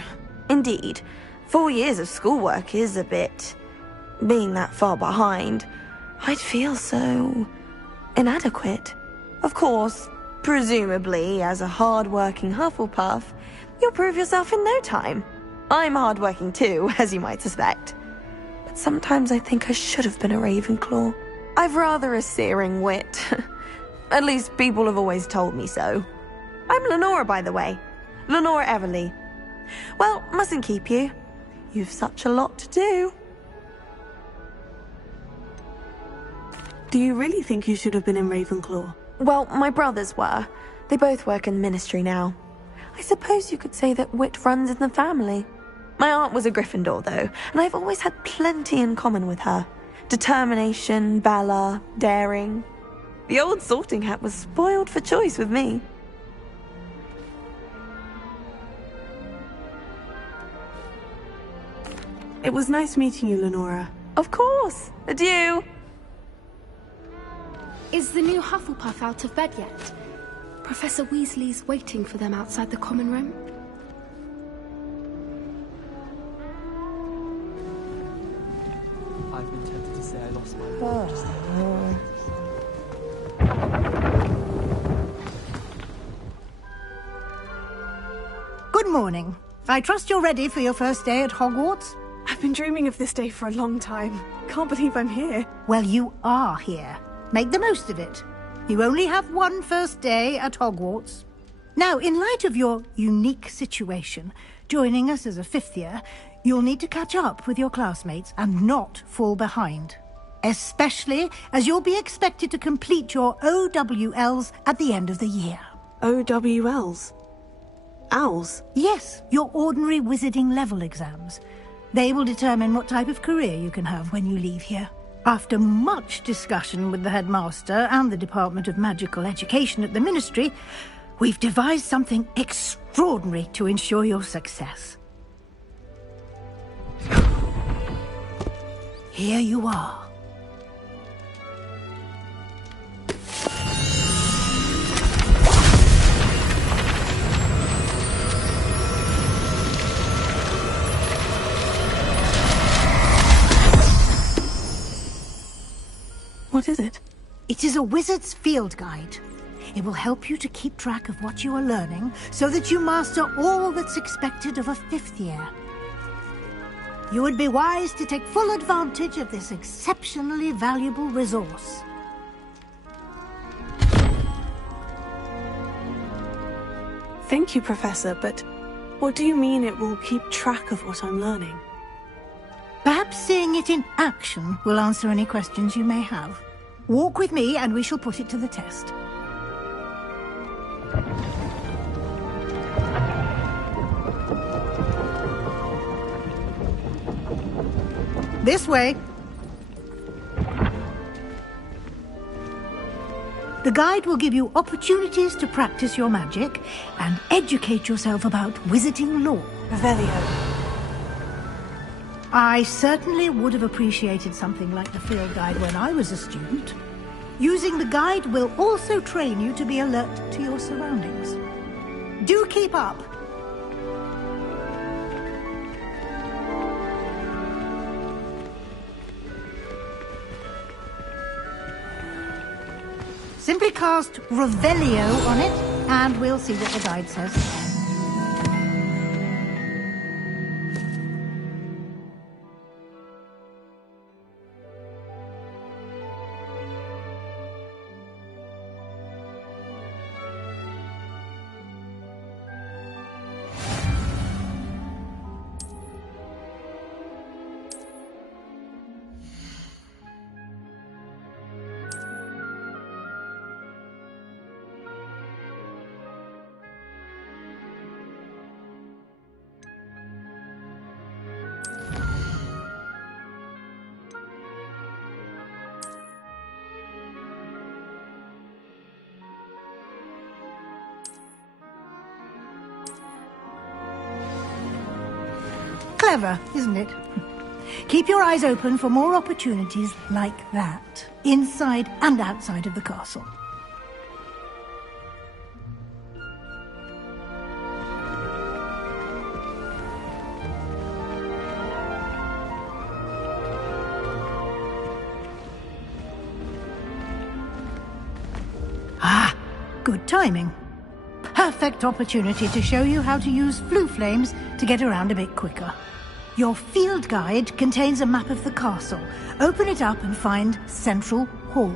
Indeed. 4 years of schoolwork is a bit... Being that far behind, I'd feel so... inadequate. Of course, presumably, as a hard-working Hufflepuff, you'll prove yourself in no time. I'm hardworking too, as you might suspect. But sometimes I think I should have been a Ravenclaw. I've rather a searing wit. At least people have always told me so. I'm Lenora, by the way. Lenora Everly. Well, mustn't keep you. You've such a lot to do. Do you really think you should have been in Ravenclaw? Well, my brothers were. They both work in the ministry now. I suppose you could say that wit runs in the family. My aunt was a Gryffindor, though, and I've always had plenty in common with her. Determination, valor, daring. The old sorting hat was spoiled for choice with me. It was nice meeting you, Lenora. Of course. Adieu. Is the new Hufflepuff out of bed yet? Professor Weasley's waiting for them outside the common room. I've been tempted to say I lost my mind just now. Good morning. I trust you're ready for your first day at Hogwarts? I've been dreaming of this day for a long time. Can't believe I'm here. Well, you are here. Make the most of it. You only have one first day at Hogwarts. Now, in light of your unique situation, joining us as a fifth year, you'll need to catch up with your classmates and not fall behind. Especially as you'll be expected to complete your OWLs at the end of the year. OWLs? Owls? Yes, your ordinary wizarding level exams. They will determine what type of career you can have when you leave here. After much discussion with the headmaster and the Department of Magical Education at the Ministry, we've devised something extraordinary to ensure your success. Here you are. What is it? It is a wizard's field guide. It will help you to keep track of what you are learning so that you master all that's expected of a fifth year. You would be wise to take full advantage of this exceptionally valuable resource. Thank you, Professor, but what do you mean it will keep track of what I'm learning? Perhaps seeing it in action will answer any questions you may have. Walk with me and we shall put it to the test. This way. The guide will give you opportunities to practice your magic and educate yourself about wizarding lore. Revelio. I certainly would have appreciated something like the field guide when I was a student. Using the guide will also train you to be alert to your surroundings. Do keep up! Simply cast Revelio on it, and we'll see what the guide says. Clever, isn't it? Keep your eyes open for more opportunities like that, inside and outside of the castle. Ah, good timing. perfect opportunity to show you how to use flue flames to get around a bit quicker. Your field guide contains a map of the castle. Open it up and find Central Hall.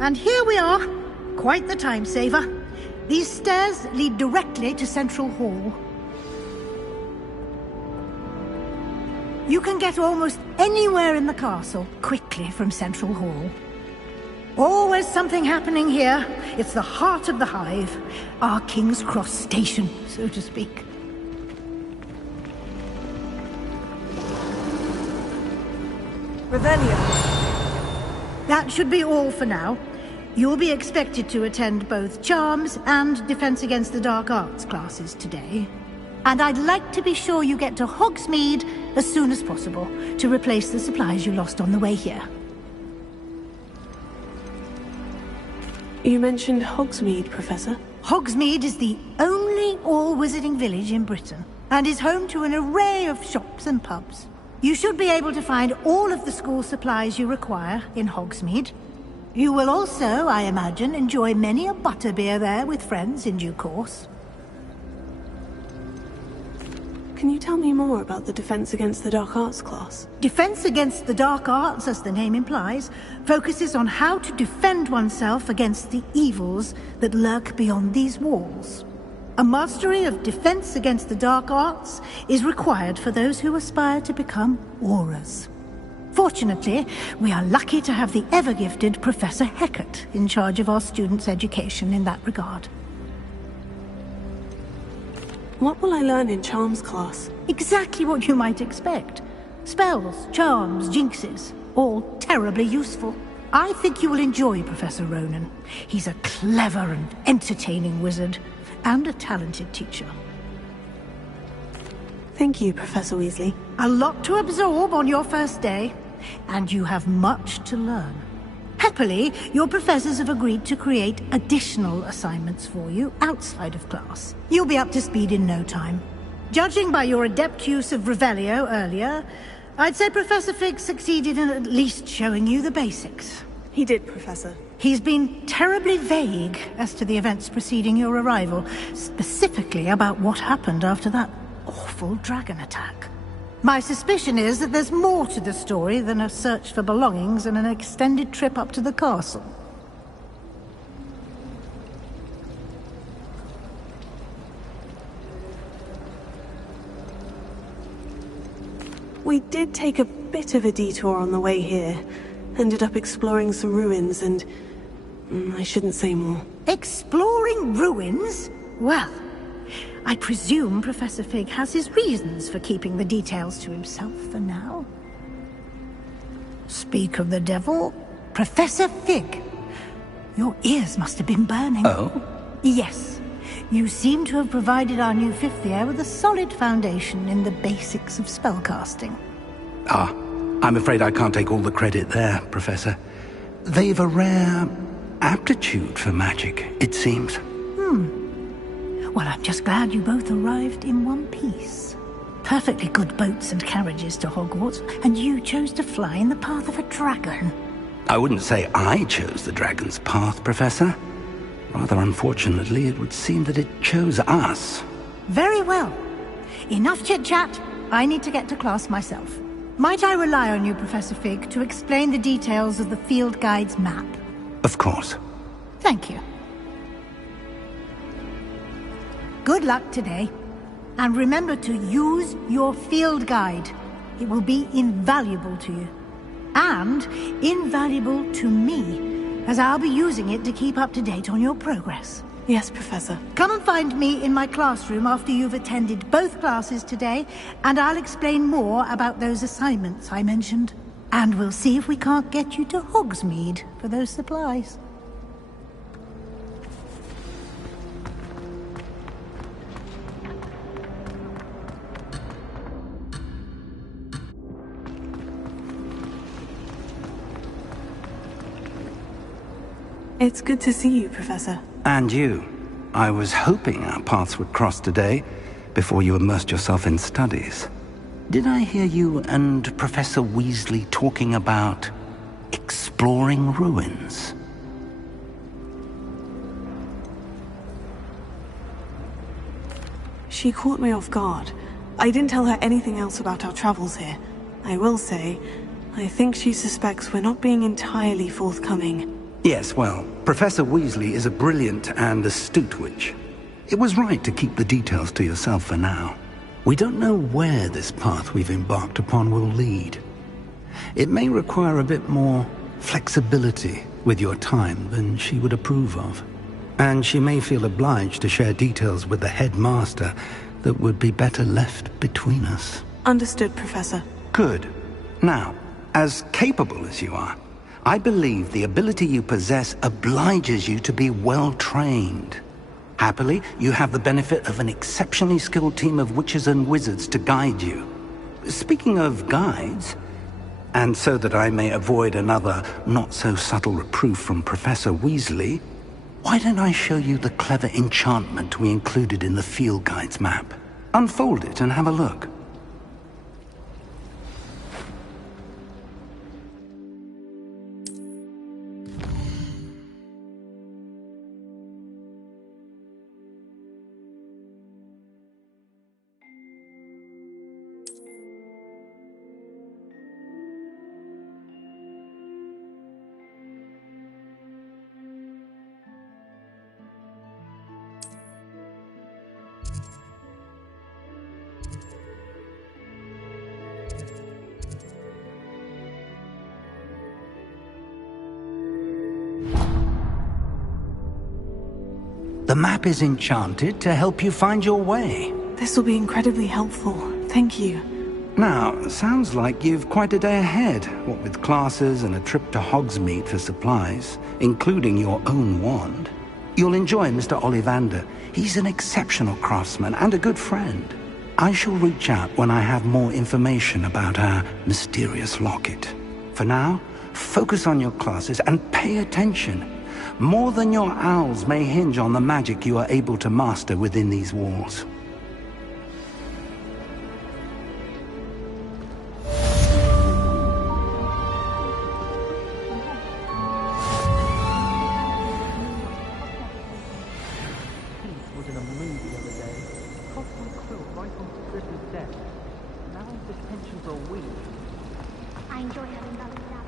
And here we are. Quite the time saver. These stairs lead directly to Central Hall. You can get almost anywhere in the castle quickly from Central Hall. Always something happening here. It's the heart of the hive. Our King's Cross station, so to speak. Revelio. That should be all for now. You'll be expected to attend both Charms and Defense Against the Dark Arts classes today. And I'd like to be sure you get to Hogsmeade as soon as possible to replace the supplies you lost on the way here. You mentioned Hogsmeade, Professor. Hogsmeade is the only all-wizarding village in Britain and is home to an array of shops and pubs. You should be able to find all of the school supplies you require in Hogsmeade. You will also, I imagine, enjoy many a butterbeer there with friends in due course. Can you tell me more about the Defense Against the Dark Arts class? Defense Against the Dark Arts, as the name implies, focuses on how to defend oneself against the evils that lurk beyond these walls. A mastery of Defense Against the Dark Arts is required for those who aspire to become Aurors. Fortunately, we are lucky to have the ever-gifted Professor Hecat in charge of our students' education in that regard. What will I learn in Charms class? Exactly what you might expect. Spells, charms, jinxes, all terribly useful. I think you will enjoy Professor Ronan. He's a clever and entertaining wizard, and a talented teacher. Thank you, Professor Weasley. A lot to absorb on your first day, and you have much to learn. Happily, your professors have agreed to create additional assignments for you outside of class. You'll be up to speed in no time. Judging by your adept use of Revelio earlier, I'd say Professor Fig succeeded in at least showing you the basics. He did, Professor. He's been terribly vague as to the events preceding your arrival, specifically about what happened after that awful dragon attack. My suspicion is that there's more to the story than a search for belongings and an extended trip up to the castle. We did take a bit of a detour on the way here. Ended up exploring some ruins and... I shouldn't say more. Exploring ruins? Well, I presume Professor Fig has his reasons for keeping the details to himself for now. Speak of the devil, Professor Fig. Your ears must have been burning. Oh? Yes. You seem to have provided our new fifth year with a solid foundation in the basics of spellcasting. Ah, I'm afraid I can't take all the credit there, Professor. They've a rare aptitude for magic, it seems. Well, I'm just glad you both arrived in one piece. Perfectly good boats and carriages to Hogwarts, and you chose to fly in the path of a dragon. I wouldn't say I chose the dragon's path, Professor. Rather unfortunately, it would seem that it chose us. Very well. Enough chit-chat. I need to get to class myself. Might I rely on you, Professor Fig, to explain the details of the field guide's map? Of course. Thank you. Good luck today. And remember to use your field guide. It will be invaluable to you. And invaluable to me, as I'll be using it to keep up to date on your progress. Yes, Professor. Come and find me in my classroom after you've attended both classes today, and I'll explain more about those assignments I mentioned. And we'll see if we can't get you to Hogsmeade for those supplies. It's good to see you, Professor. And you. I was hoping our paths would cross today, before you immersed yourself in studies. Did I hear you and Professor Weasley talking about exploring ruins? She caught me off guard. I didn't tell her anything else about our travels here. I will say, I think she suspects we're not being entirely forthcoming. Yes, well, Professor Weasley is a brilliant and astute witch. It was right to keep the details to yourself for now. We don't know where this path we've embarked upon will lead. It may require a bit more flexibility with your time than she would approve of. And she may feel obliged to share details with the headmaster that would be better left between us. Understood, Professor. Good. Now, as capable as you are, I believe the ability you possess obliges you to be well trained. Happily, you have the benefit of an exceptionally skilled team of witches and wizards to guide you. Speaking of guides, and so that I may avoid another not-so-subtle reproof from Professor Weasley, why don't I show you the clever enchantment we included in the field guide's map? Unfold it and have a look. The map is enchanted to help you find your way. This will be incredibly helpful. Thank you. Now, sounds like you've quite a day ahead, what with classes and a trip to Hogsmeade for supplies, including your own wand. You'll enjoy Mr. Ollivander. He's an exceptional craftsman and a good friend. I shall reach out when I have more information about our mysterious locket. For now, focus on your classes and pay attention. More than your owls may hinge on the magic you are able to master within these walls. Was in a movie the other day. Coughed my quilt right onto Chris's desk. Now his tensions are weak. I enjoy having that with that.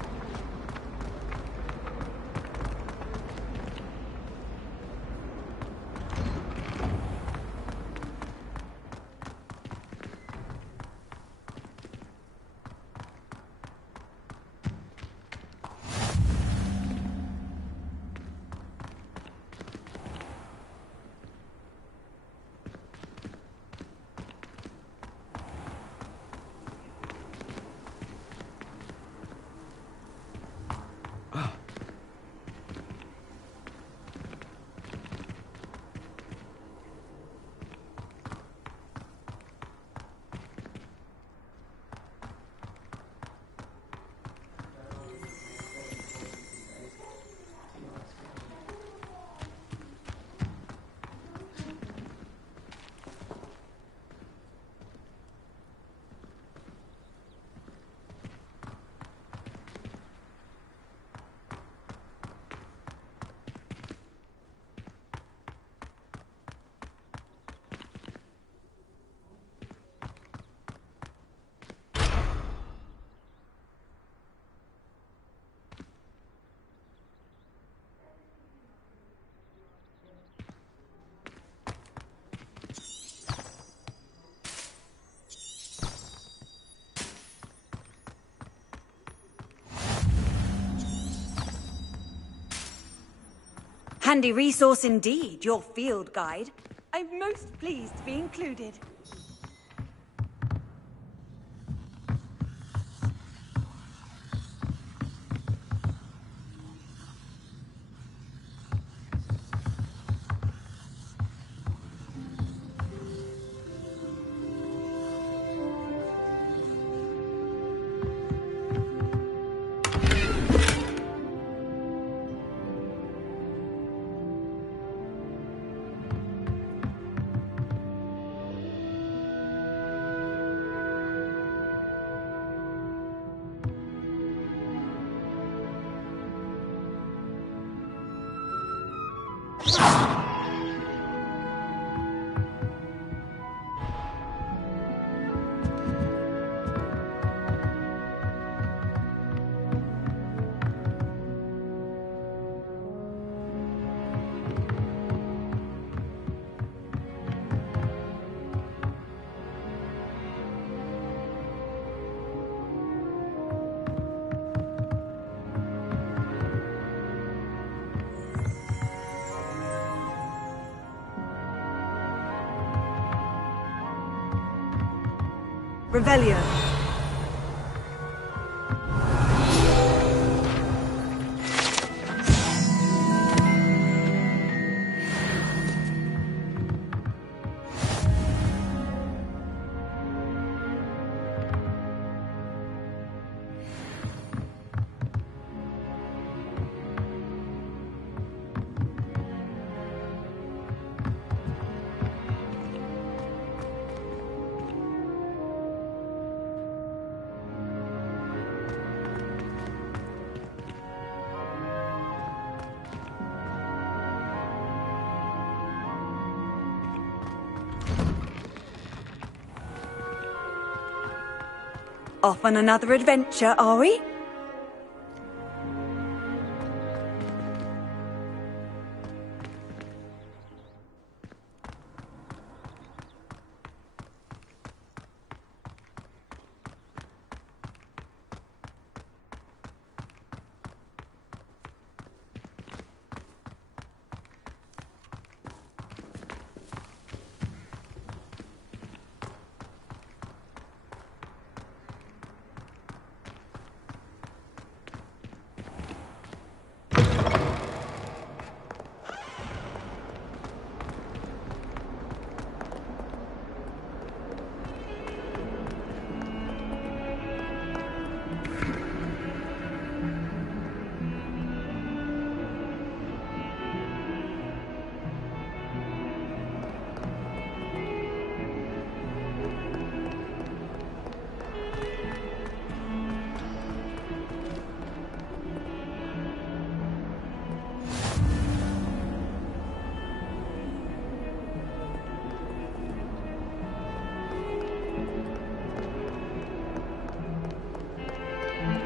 handy resource indeed, your field guide. I'm most pleased to be included. Revelio. Off on another adventure, are we?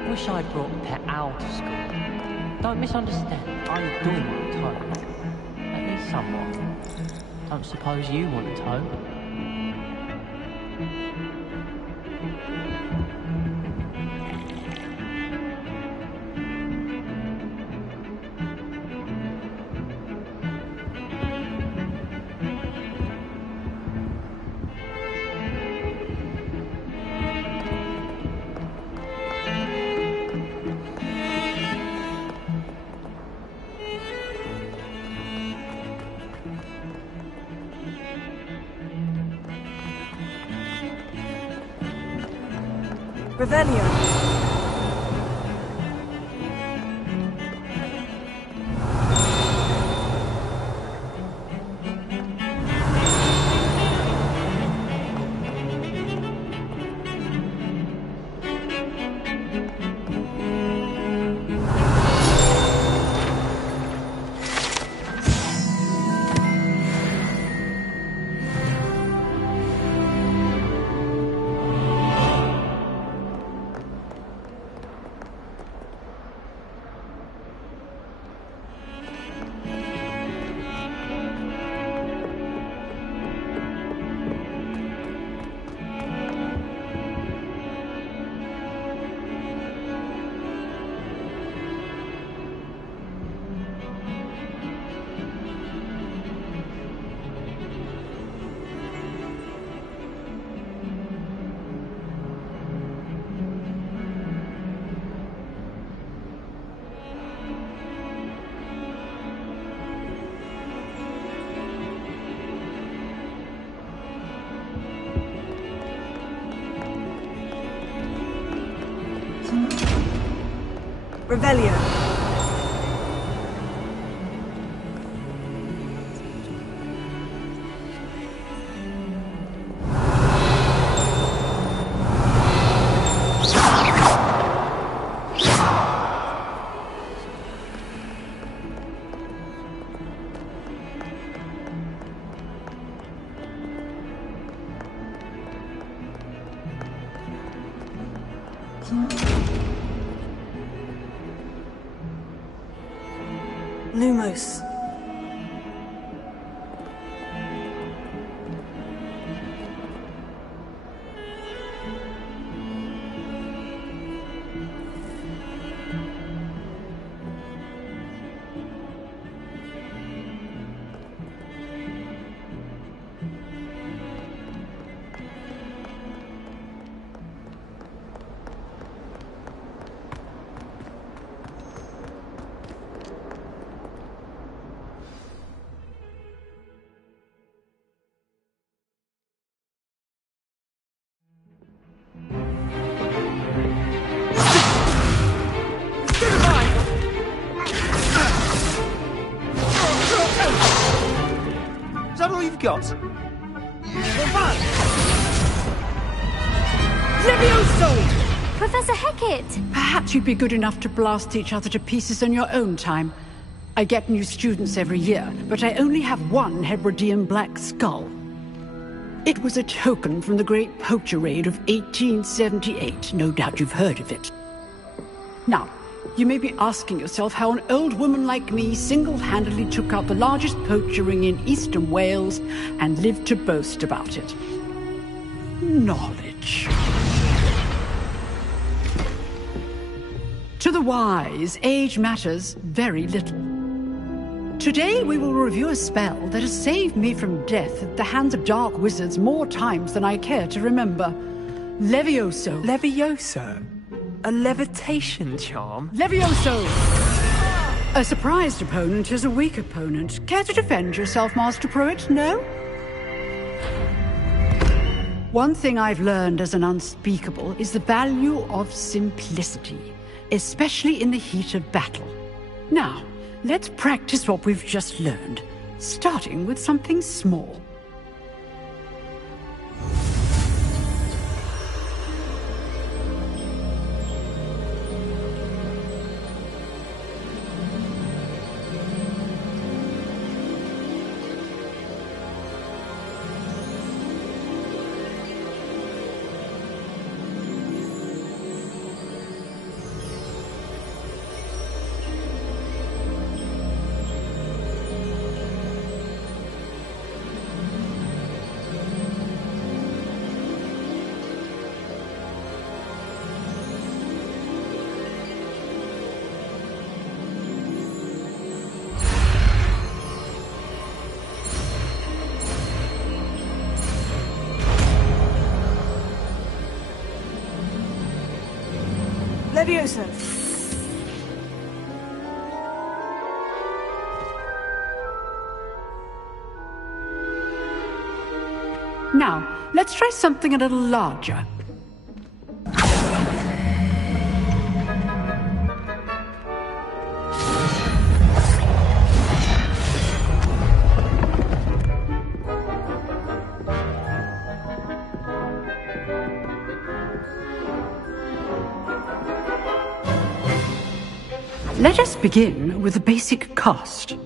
Wish I'd brought Pet Owl to school. Don't misunderstand. I adore my toad. At least somewhat. Don't suppose you want a toad? Revelio. Revelio. Lumos. Is that all you've got? Levioso! Professor Hecat! Perhaps you'd be good enough to blast each other to pieces on your own time. I get new students every year, but I only have one Hebridean black skull. It was a token from the Great Poacher Raid of 1878. No doubt you've heard of it. Now, you may be asking yourself how an old woman like me single-handedly took out the largest poacher ring in eastern Wales and lived to boast about it. Knowledge. To the wise, age matters very little. Today we will review a spell that has saved me from death at the hands of dark wizards more times than I care to remember. Levioso. Levioso? A levitation charm? Levioso! A surprised opponent is a weak opponent. Care to defend yourself, Master Pruitt? No? One thing I've learned as an unspeakable is the value of simplicity, especially in the heat of battle. Now, let's practice what we've just learned, starting with something small. Levioso. Now, let's try something a little larger. Let us begin with the basic cast.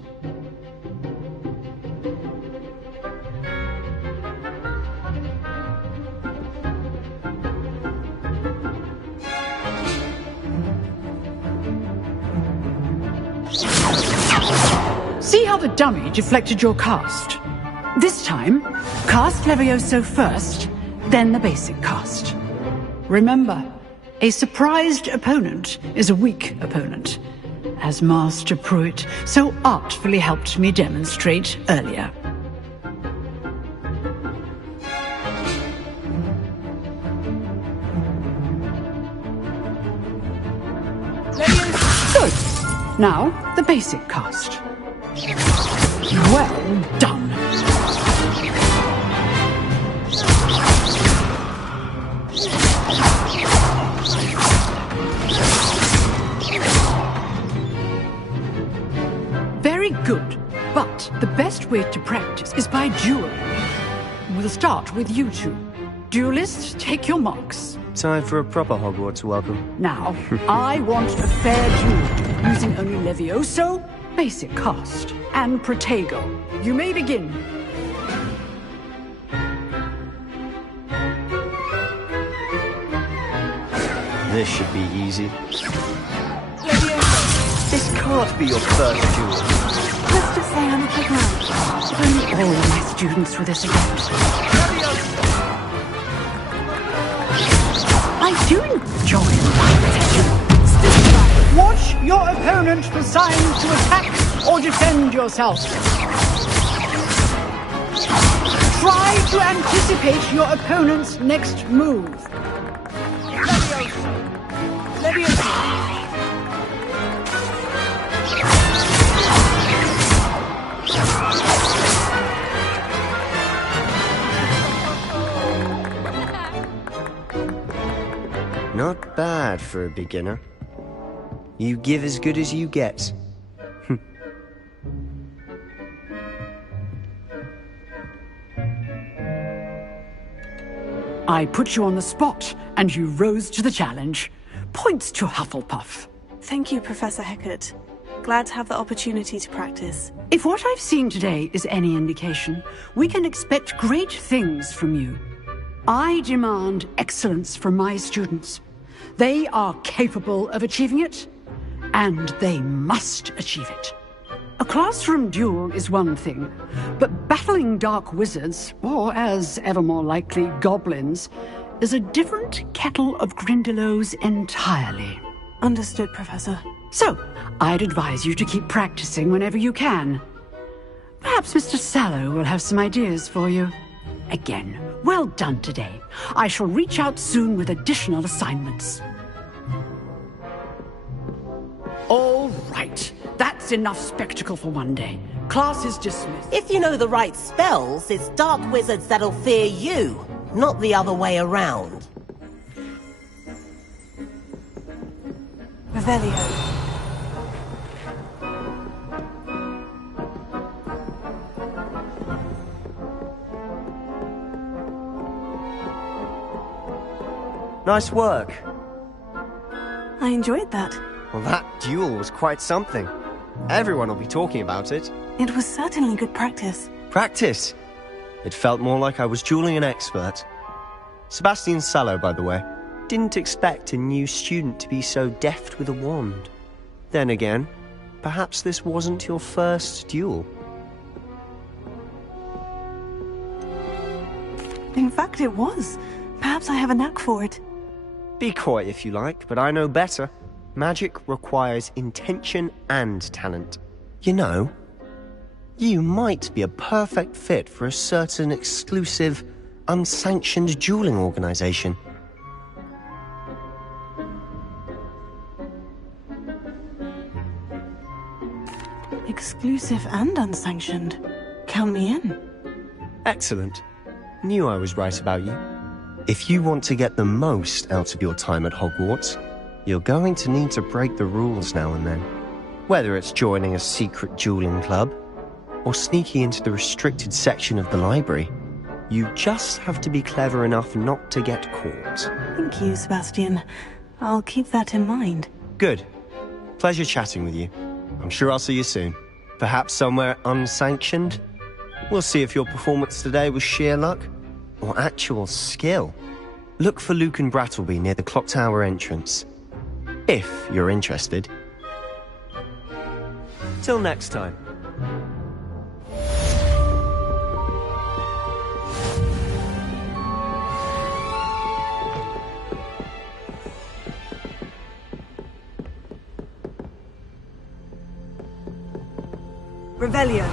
See how the dummy deflected your cast? This time, cast Levioso first, then the basic cast. Remember, a surprised opponent is a weak opponent, as Master Pruitt so artfully helped me demonstrate earlier. Good. Now, the basic cast. Well done. easiest way to practice is by dueling. We'll start with you two. Duelists, take your marks. Time for a proper Hogwarts welcome. Now, I want a fair duel, using only Levioso, basic cast, and Protego. You may begin. This should be easy. This can't be your first duel. Let's just say I'm a quick man. If only all my students were this adept. I do enjoy it. Watch your opponent for signs to attack or defend yourself. Try to anticipate your opponent's next move. Leviosa. Not bad for a beginner. You give as good as you get. I put you on the spot, and you rose to the challenge. Points to Hufflepuff. Thank you, Professor Hecat. Glad to have the opportunity to practice. If what I've seen today is any indication, we can expect great things from you. I demand excellence from my students. They are capable of achieving it, and they must achieve it. A classroom duel is one thing, but battling dark wizards, or as ever more likely, goblins, is a different kettle of Grindylows entirely. Understood, Professor. So, I'd advise you to keep practicing whenever you can. Perhaps Mr. Sallow will have some ideas for you. Again, well done today. I shall reach out soon with additional assignments. All right. That's enough spectacle for one day. Class is dismissed. If you know the right spells, it's dark wizards that'll fear you, not the other way around. Revelio. Nice work. I enjoyed that. Well, that duel was quite something. Everyone will be talking about it. It was certainly good practice. Practice? It felt more like I was dueling an expert. Sebastian Sallow, by the way. Didn't expect a new student to be so deft with a wand. Then again, perhaps this wasn't your first duel. In fact, it was. Perhaps I have a knack for it. Be coy if you like, but I know better. Magic requires intention and talent. You know, you might be a perfect fit for a certain exclusive, unsanctioned dueling organization. Exclusive and unsanctioned. Count me in. Excellent. Knew I was right about you. If you want to get the most out of your time at Hogwarts, you're going to need to break the rules now and then. Whether it's joining a secret dueling club, or sneaking into the restricted section of the library, you just have to be clever enough not to get caught. Thank you, Sebastian. I'll keep that in mind. Good. Pleasure chatting with you. I'm sure I'll see you soon. Perhaps somewhere unsanctioned? We'll see if your performance today was sheer luck, or actual skill. Look for Luke and Brattleby near the clock tower entrance. If you're interested. Till next time. Revelio.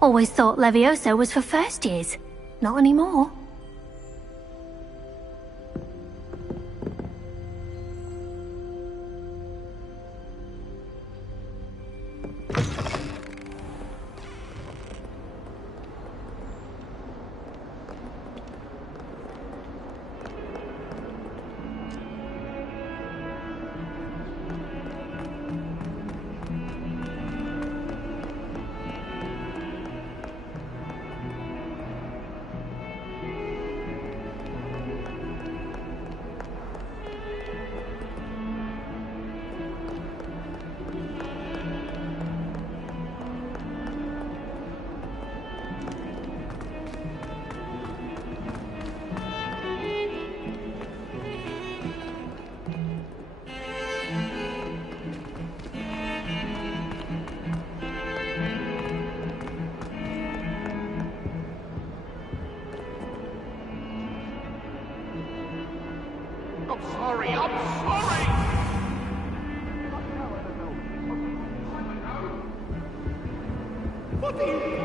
Always thought Levioso was for first years. Not anymore. I'm sorry, I'm sorry! What are you...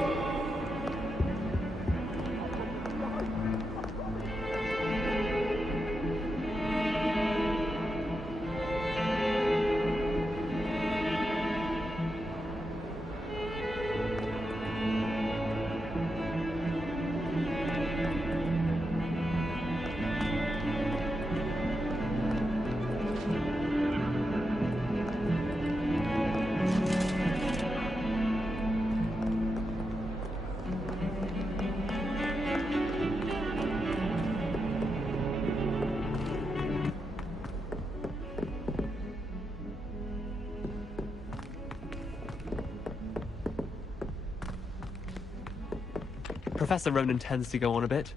Professor Ronan tends to go on a bit.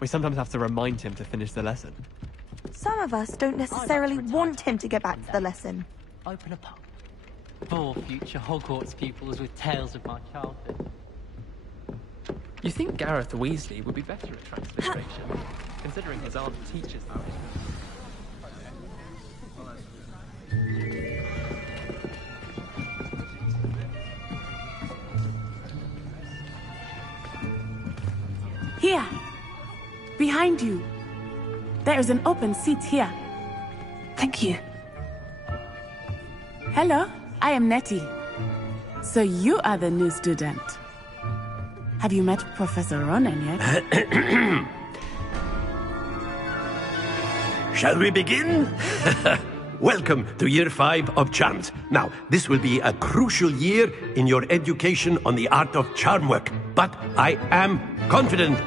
We sometimes have to remind him to finish the lesson. Some of us don't necessarily want him to get back to the lesson. Open a pub for future Hogwarts pupils with tales of my childhood. You think Gareth Weasley would be better at transfiguration, considering his aunt teaches that? Here! Behind you! There is an open seat here. Thank you. Hello, I am Nettie. So you are the new student. Have you met Professor Ronan yet? Shall we begin? Welcome to Year 5 of Charms. Now, this will be a crucial year in your education on the art of charm work, but I am confident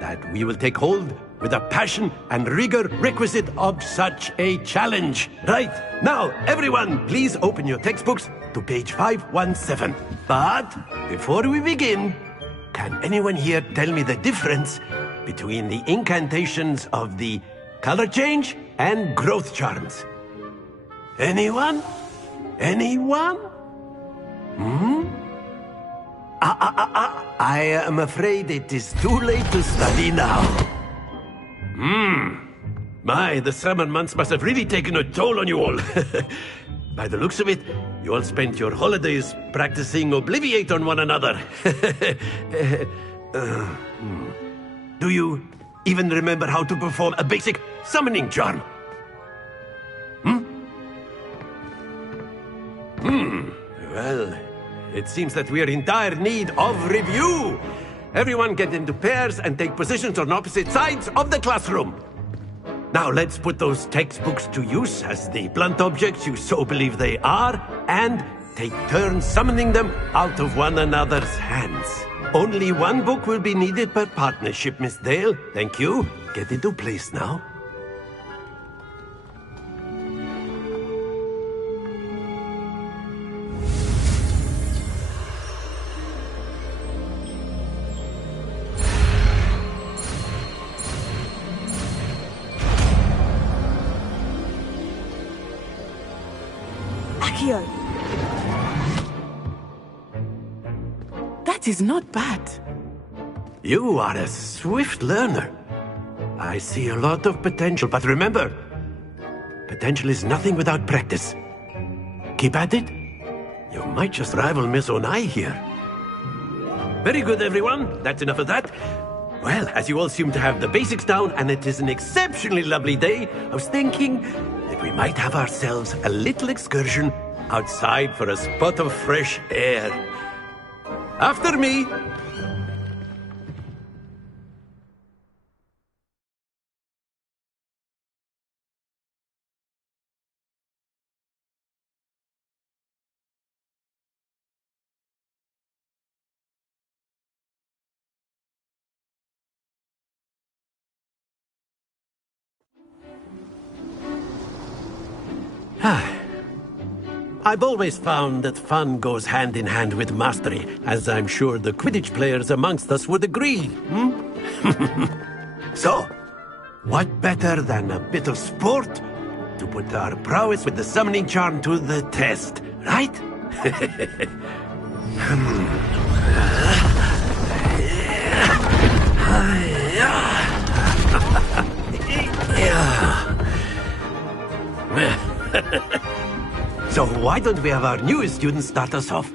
that we will take hold with the passion and rigor requisite of such a challenge. Right, now, everyone, please open your textbooks to page 517. But before we begin, can anyone here tell me the difference between the incantations of the color change and growth charms? Anyone? Anyone? I am afraid it is too late to study now. My, the summer months must have really taken a toll on you all. By the looks of it, you all spent your holidays practicing Obliviate on one another. Do you even remember how to perform a basic summoning charm? Well, it seems that we are in dire need of review. Everyone get into pairs and take positions on opposite sides of the classroom. Now let's put those textbooks to use as the blunt objects you so believe they are, and take turns summoning them out of one another's hands. Only one book will be needed per partnership, Miss Dale. Thank you. Get into place now. That is not bad. You are a swift learner. I see a lot of potential, but remember, potential is nothing without practice. Keep at it. You might just rival Miss Onai here. Very good, everyone. That's enough of that. Well, as you all seem to have the basics down, and it is an exceptionally lovely day, I was thinking that we might have ourselves a little excursion outside for a spot of fresh air. After me! I've always found that fun goes hand in hand with mastery, as I'm sure the Quidditch players amongst us would agree. So, what better than a bit of sport to put our prowess with the summoning charm to the test, right? Why don't we have our newest student start us off?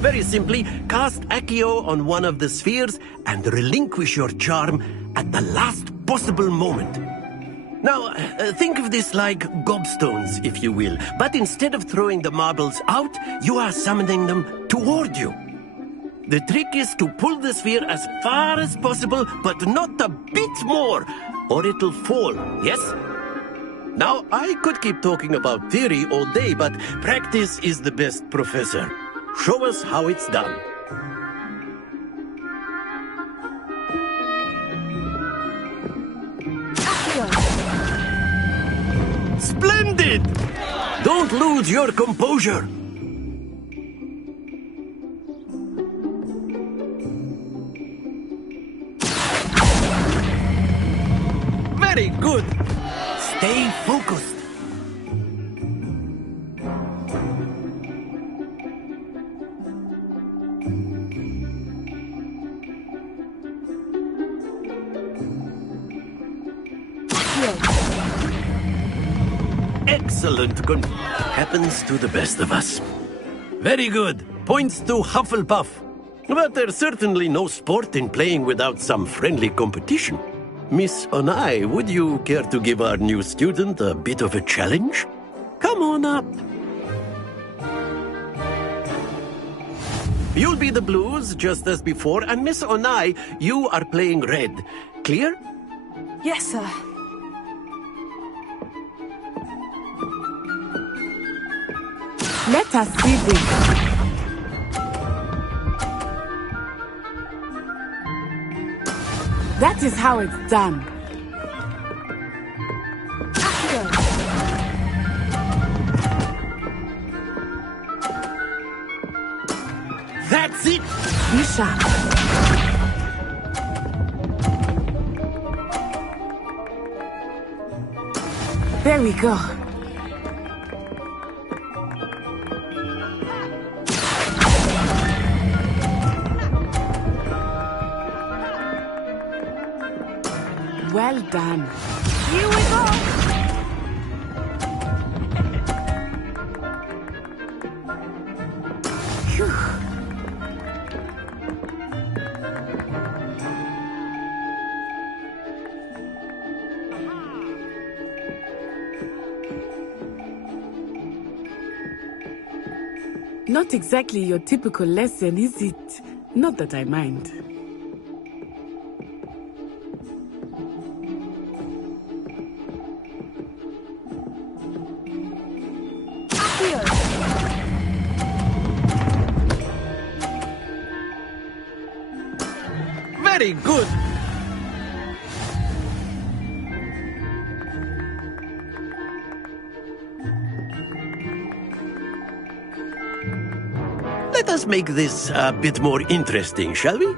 Very simply, cast Accio on one of the spheres and relinquish your charm at the last possible moment. Now, think of this like gobstones, if you will, but instead of throwing the marbles out, you are summoning them toward you. The trick is to pull the sphere as far as possible, but not a bit more, or it'll fall, yes? Now, I could keep talking about theory all day, but practice is the best professor. Show us how it's done. Splendid! Don't lose your composure. Very good. Stay focused. Excellent. Happens to the best of us. Very good. Points to Hufflepuff. But there's certainly no sport in playing without some friendly competition. Miss Onai, would you care to give our new student a bit of a challenge? Come on up. You'll be the blues, just as before, and Miss Onai, you are playing red. Clear? Yes, sir. Let us see this. That is how it's done. That's it! Bishop. There we go. Well done. Here we go! Phew. Not exactly your typical lesson, is it? Not that I mind. Very good. Let us make this a bit more interesting, shall we?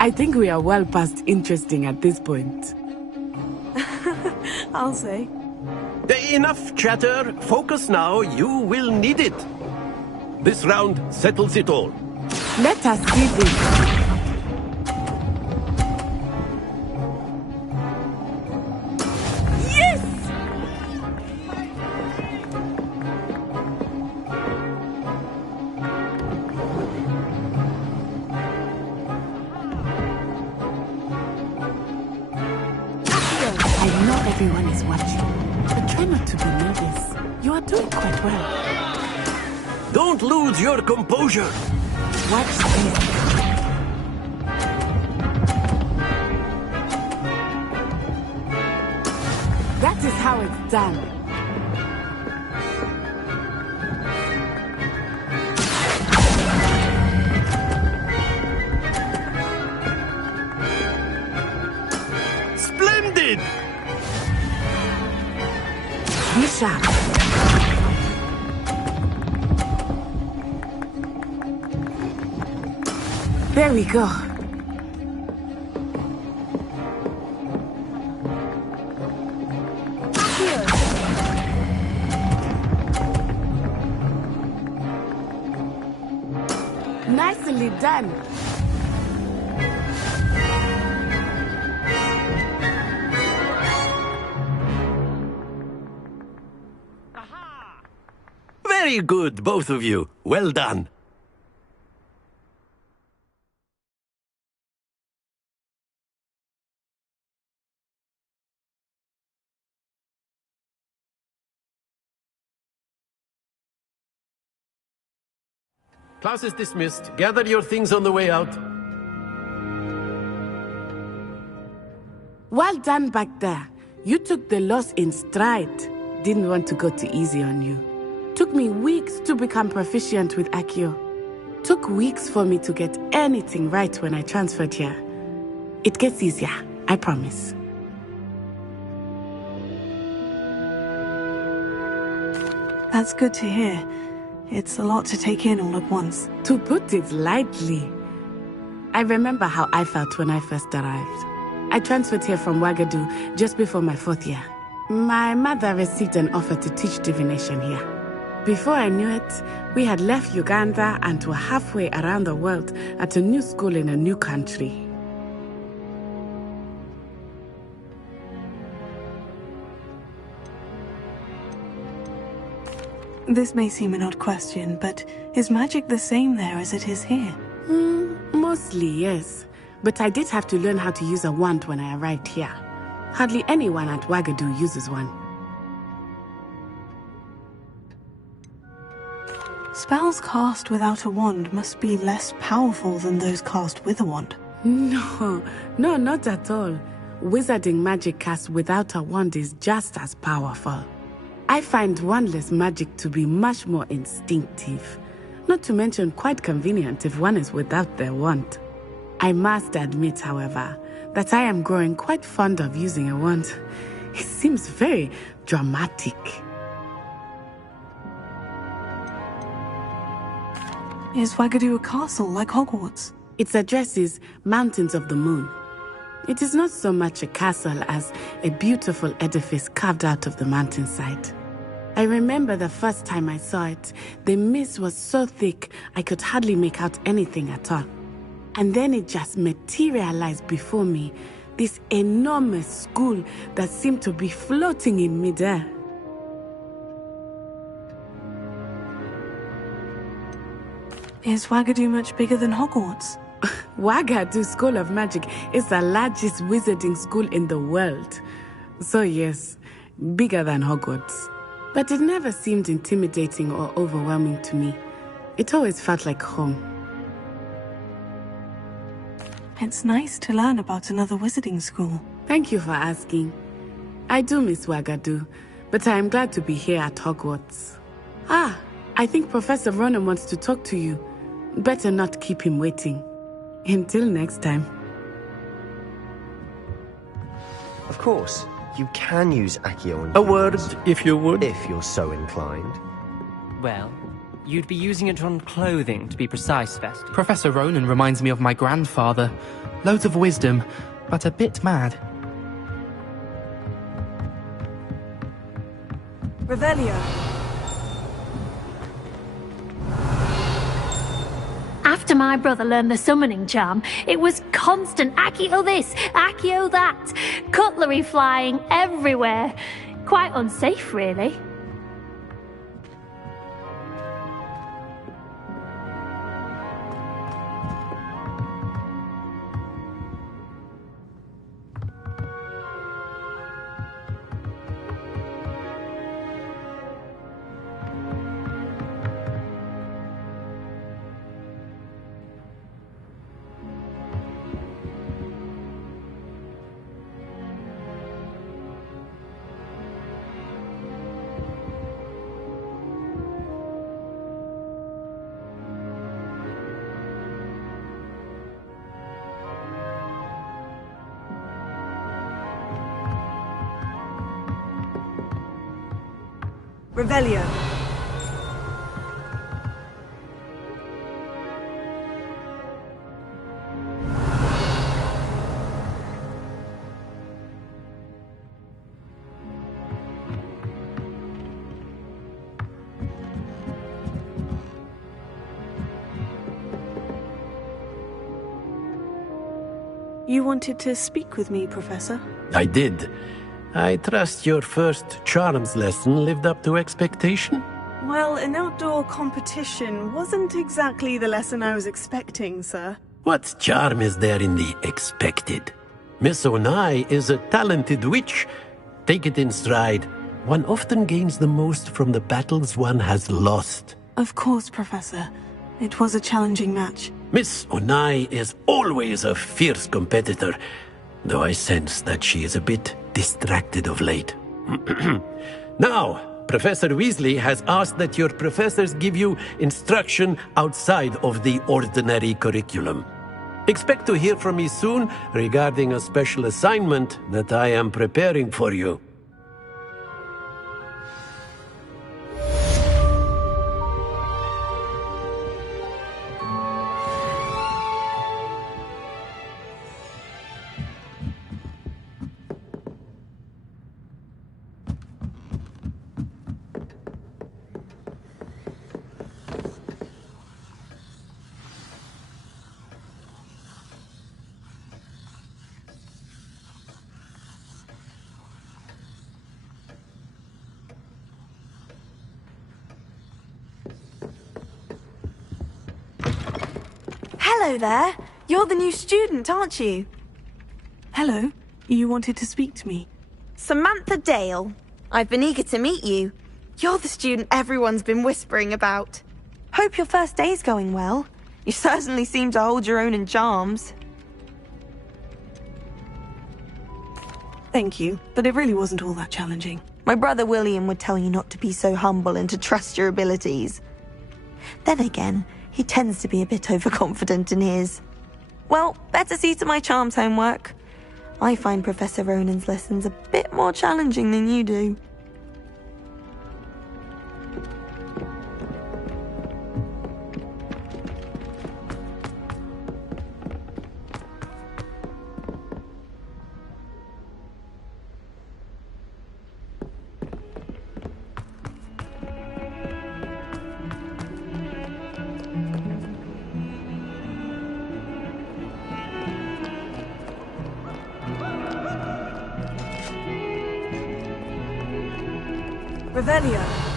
I think we are well past interesting at this point. I'll say. Enough chatter. Focus now. You will need it. This round settles it all. Let us see this. Yes! I know everyone is watching, but try not to be nervous. You are doing quite well. Don't lose your composure. Watch this. That is how it's done. Splendid! Bishop. There we go. done. Very good, both of you. Well done. Class is dismissed. Gather your things on the way out. Well done back there. You took the loss in stride. Didn't want to go too easy on you. Took me weeks to become proficient with Accio. Took weeks for me to get anything right when I transferred here. It gets easier, I promise. That's good to hear. It's a lot to take in all at once. To put it lightly. I remember how I felt when I first arrived. I transferred here from Ouagadougou just before my 4th year. My mother received an offer to teach divination here. Before I knew it, we had left Uganda and were halfway around the world at a new school in a new country. This may seem an odd question, but is magic the same there as it is here? Mostly, yes. But I did have to learn how to use a wand when I arrived here. Hardly anyone at Ouagadougou uses one. Spells cast without a wand must be less powerful than those cast with a wand. No, not at all. Wizarding magic cast without a wand is just as powerful. I find wandless magic to be much more instinctive. Not to mention quite convenient if one is without their wand. I must admit, however, that I am growing quite fond of using a wand. It seems very dramatic. Is Ouagadougou a castle like Hogwarts? Its address is Mountains of the Moon. It is not so much a castle as a beautiful edifice carved out of the mountainside. I remember the first time I saw it, the mist was so thick I could hardly make out anything at all. And then it just materialized before me, this enormous school that seemed to be floating in midair. Is Ouagadougou much bigger than Hogwarts? Ouagadougou School of Magic is the largest wizarding school in the world. So yes, bigger than Hogwarts. But it never seemed intimidating or overwhelming to me. It always felt like home. It's nice to learn about another wizarding school. Thank you for asking. I do miss Ouagadougou, but I am glad to be here at Hogwarts. Ah, I think Professor Ronan wants to talk to you. Better not keep him waiting. Until next time. Of course, you can use Accio on A word, if you would. If you're so inclined. Well, you'd be using it on clothing, to be precise, Vest. Professor Ronan reminds me of my grandfather. Loads of wisdom, but a bit mad. Revelio. After my brother learned the summoning charm, it was constant Accio this, Accio that. Cutlery flying everywhere. Quite unsafe, really. Revelio. You wanted to speak with me, Professor? I did. I trust your first charms lesson lived up to expectation? Well, an outdoor competition wasn't exactly the lesson I was expecting, sir. What charm is there in the expected? Miss Onai is a talented witch. Take it in stride. One often gains the most from the battles one has lost. Of course, Professor. It was a challenging match. Miss Onai is always a fierce competitor, though I sense that she is a bit distracted of late. Now, Professor Weasley has asked that your professors give you instruction outside of the ordinary curriculum. Expect to hear from me soon regarding a special assignment that I am preparing for you. Hello there. You're the new student, aren't you? Hello. You wanted to speak to me? Samantha Dale. I've been eager to meet you. You're the student everyone's been whispering about. Hope your first day's going well. You certainly seem to hold your own in charms. Thank you, but it really wasn't all that challenging. My brother William would tell you not to be so humble and to trust your abilities. Then again, he tends to be a bit overconfident in his. Well, better see to my charms homework. I find Professor Ronan's lessons a bit more challenging than you do. Revelio.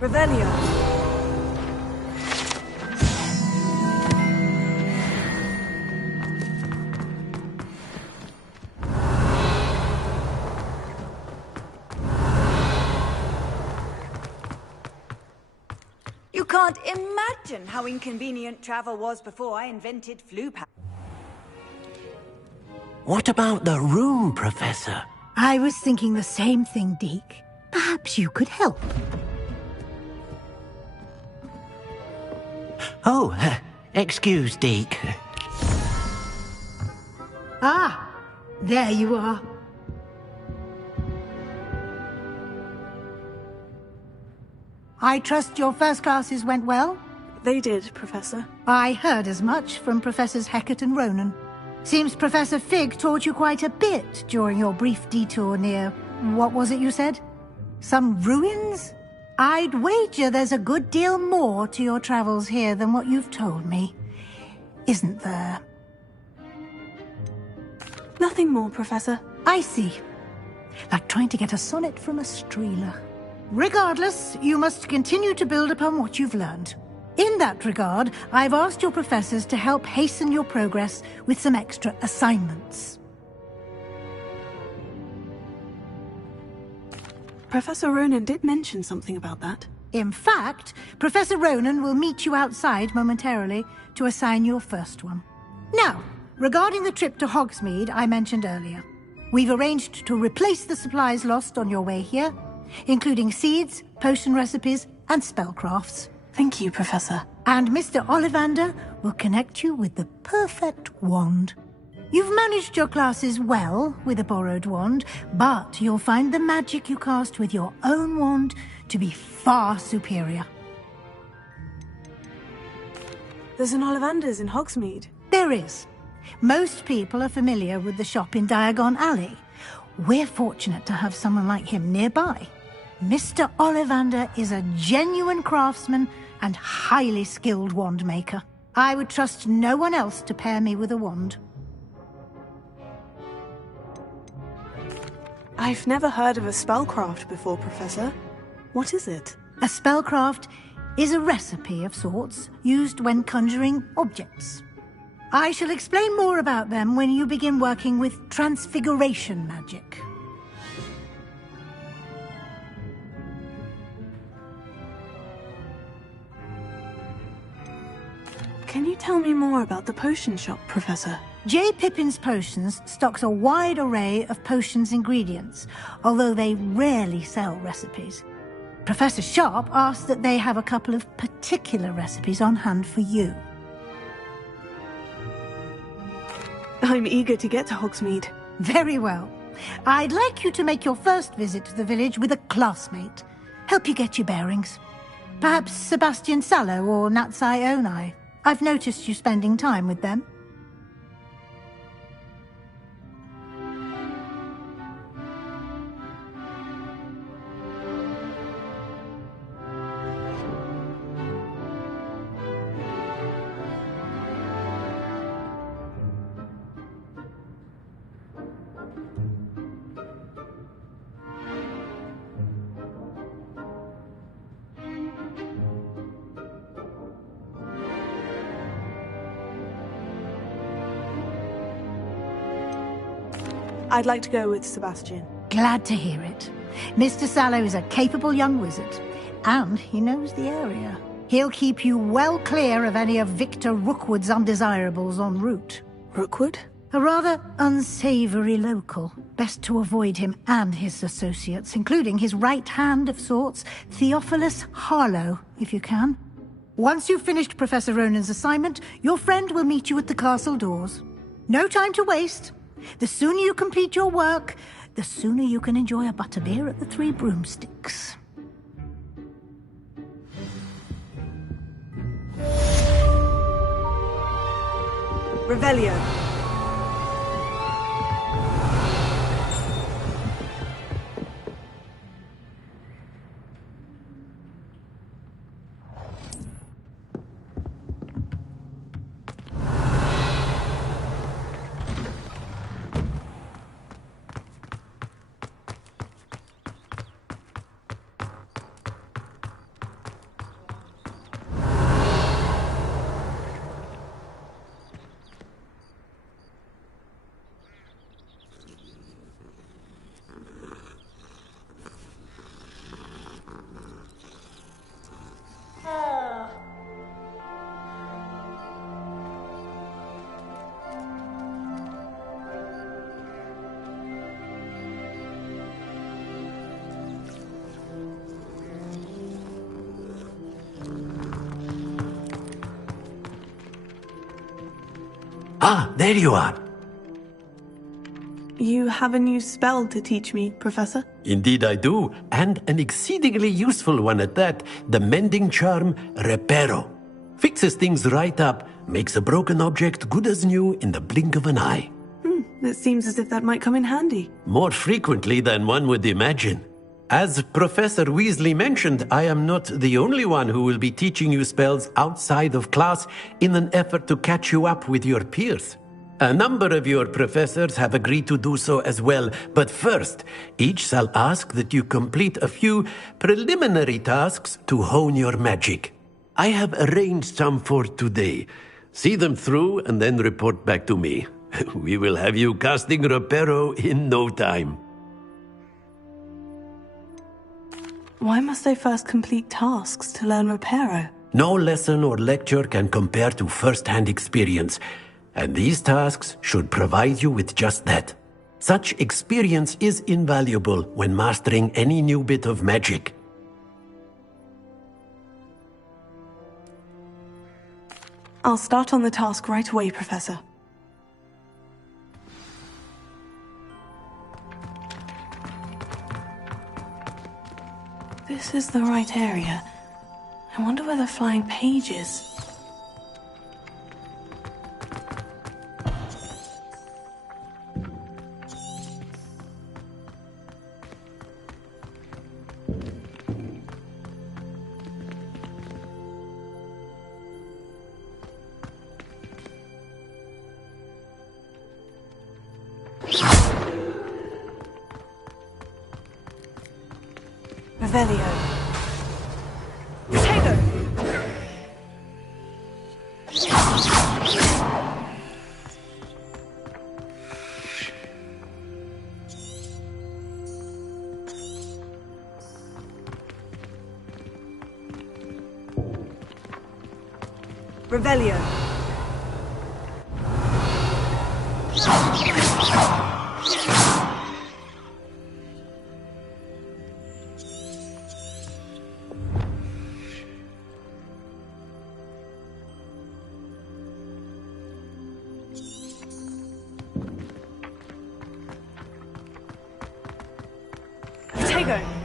Revelio. You can't imagine how inconvenient travel was before I invented flu packs. What about the room, Professor? I was thinking the same thing, Deke. Perhaps you could help. Oh, excuse, Deke. Ah, there you are. I trust your first classes went well? They did, Professor. I heard as much from Professors Hecat and Ronan. Seems Professor Fig taught you quite a bit during your brief detour near... what was it you said? Some ruins? I'd wager there's a good deal more to your travels here than what you've told me. Isn't there? Nothing more, Professor. I see. Like trying to get a sonnet from a streeler. Regardless, you must continue to build upon what you've learned. In that regard, I've asked your professors to help hasten your progress with some extra assignments. Professor Ronan did mention something about that. In fact, Professor Ronan will meet you outside momentarily to assign your first one. Now, regarding the trip to Hogsmeade I mentioned earlier, we've arranged to replace the supplies lost on your way here, including seeds, potion recipes, and spellcrafts. Thank you, Professor. And Mr. Ollivander will connect you with the perfect wand. You've managed your classes well with a borrowed wand, but you'll find the magic you cast with your own wand to be far superior. There's an Ollivander's in Hogsmeade. There is. Most people are familiar with the shop in Diagon Alley. We're fortunate to have someone like him nearby. Mr. Ollivander is a genuine craftsman and highly skilled wand maker. I would trust no one else to pair me with a wand. I've never heard of a spellcraft before, Professor. What is it? A spellcraft is a recipe of sorts used when conjuring objects. I shall explain more about them when you begin working with transfiguration magic. Can you tell me more about the potion shop, Professor? J. Pippin's Potions stocks a wide array of potions ingredients, although they rarely sell recipes. Professor Sharp asked that they have a couple of particular recipes on hand for you. I'm eager to get to Hogsmeade. Very well. I'd like you to make your first visit to the village with a classmate. Help you get your bearings. Perhaps Sebastian Sallow or Natsai Onai. I've noticed you spending time with them. I'd like to go with Sebastian. Glad to hear it. Mr. Sallow is a capable young wizard, and he knows the area. He'll keep you well clear of any of Victor Rookwood's undesirables en route. Rookwood? A rather unsavory local. Best to avoid him and his associates, including his right hand of sorts, Theophilus Harlow, if you can. Once you've finished Professor Ronan's assignment, your friend will meet you at the castle doors. No time to waste. The sooner you complete your work, the sooner you can enjoy a butterbeer at the Three Broomsticks. Revelio. Ah, there you are. You have a new spell to teach me, Professor? Indeed I do, and an exceedingly useful one at that, the mending charm Reparo. Fixes things right up, makes a broken object good as new in the blink of an eye. It seems as if that might come in handy. More frequently than one would imagine. As Professor Weasley mentioned, I am not the only one who will be teaching you spells outside of class in an effort to catch you up with your peers. A number of your professors have agreed to do so as well, but first, each shall ask that you complete a few preliminary tasks to hone your magic. I have arranged some for today. See them through and then report back to me. We will have you casting Reparo in no time. Why must I first complete tasks to learn Reparo? No lesson or lecture can compare to first-hand experience, and these tasks should provide you with just that. Such experience is invaluable when mastering any new bit of magic. I'll start on the task right away, Professor. This is the right area. I wonder where the flying page is. Revelio. Potato! Revelio. Potato.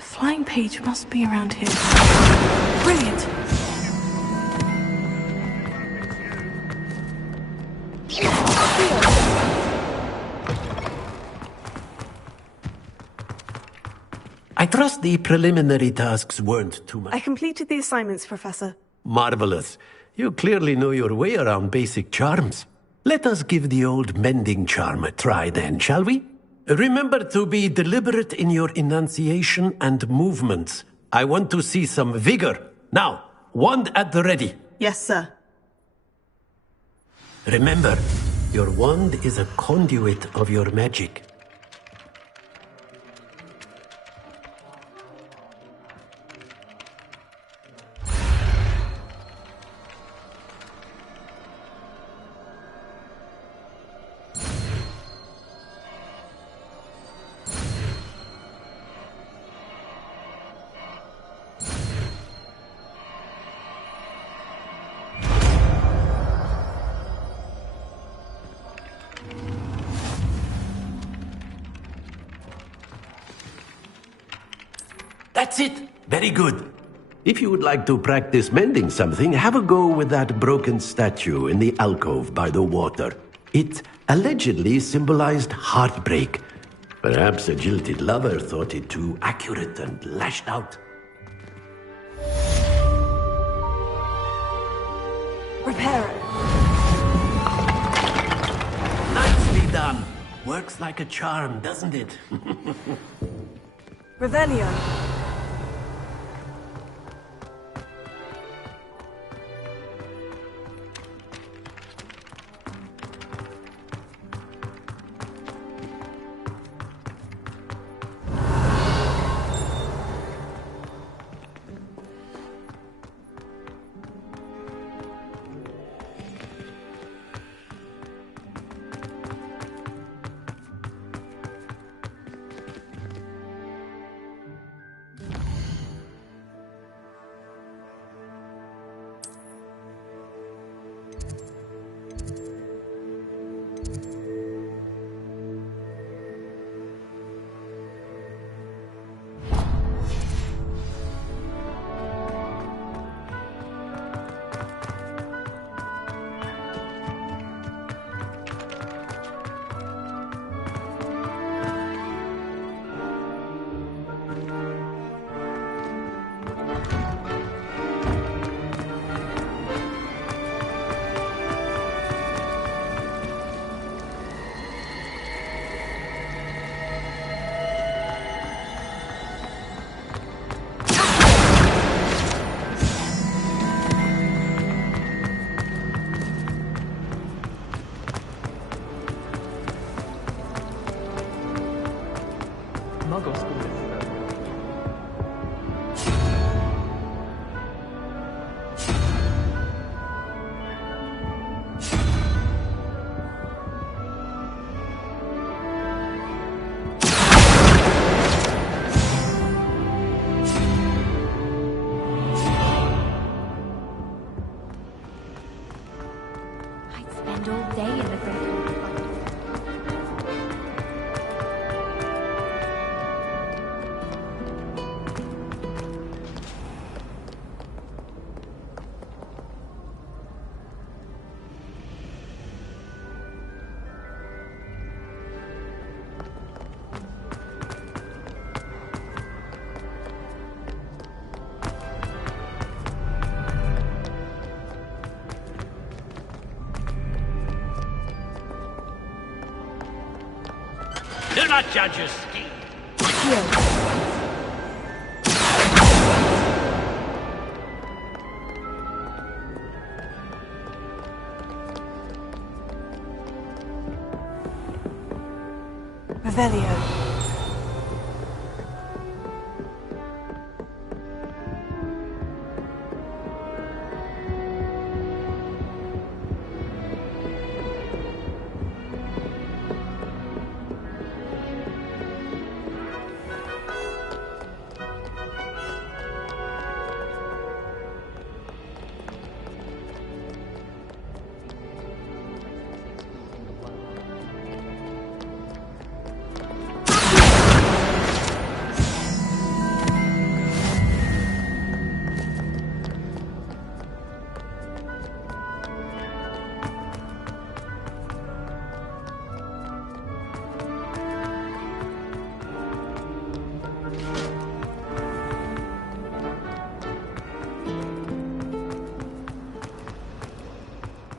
Flying page must be around here. Brilliant! I trust the preliminary tasks weren't too much. I completed the assignments, Professor. Marvelous. You clearly know your way around basic charms. Let us give the old mending charm a try then, shall we? Remember to be deliberate in your enunciation and movements. I want to see some vigor. Now, wand at the ready. Yes, sir. Remember, your wand is a conduit of your magic. That's it. Very good. If you would like to practice mending something, have a go with that broken statue in the alcove by the water. It allegedly symbolized heartbreak. Perhaps a jilted lover thought it too accurate and lashed out. Reparo. Nicely done. Works like a charm, doesn't it? Revelio. Muggle school is I'd spend all day in the Great Hall. Do not judge your skin. Revelio.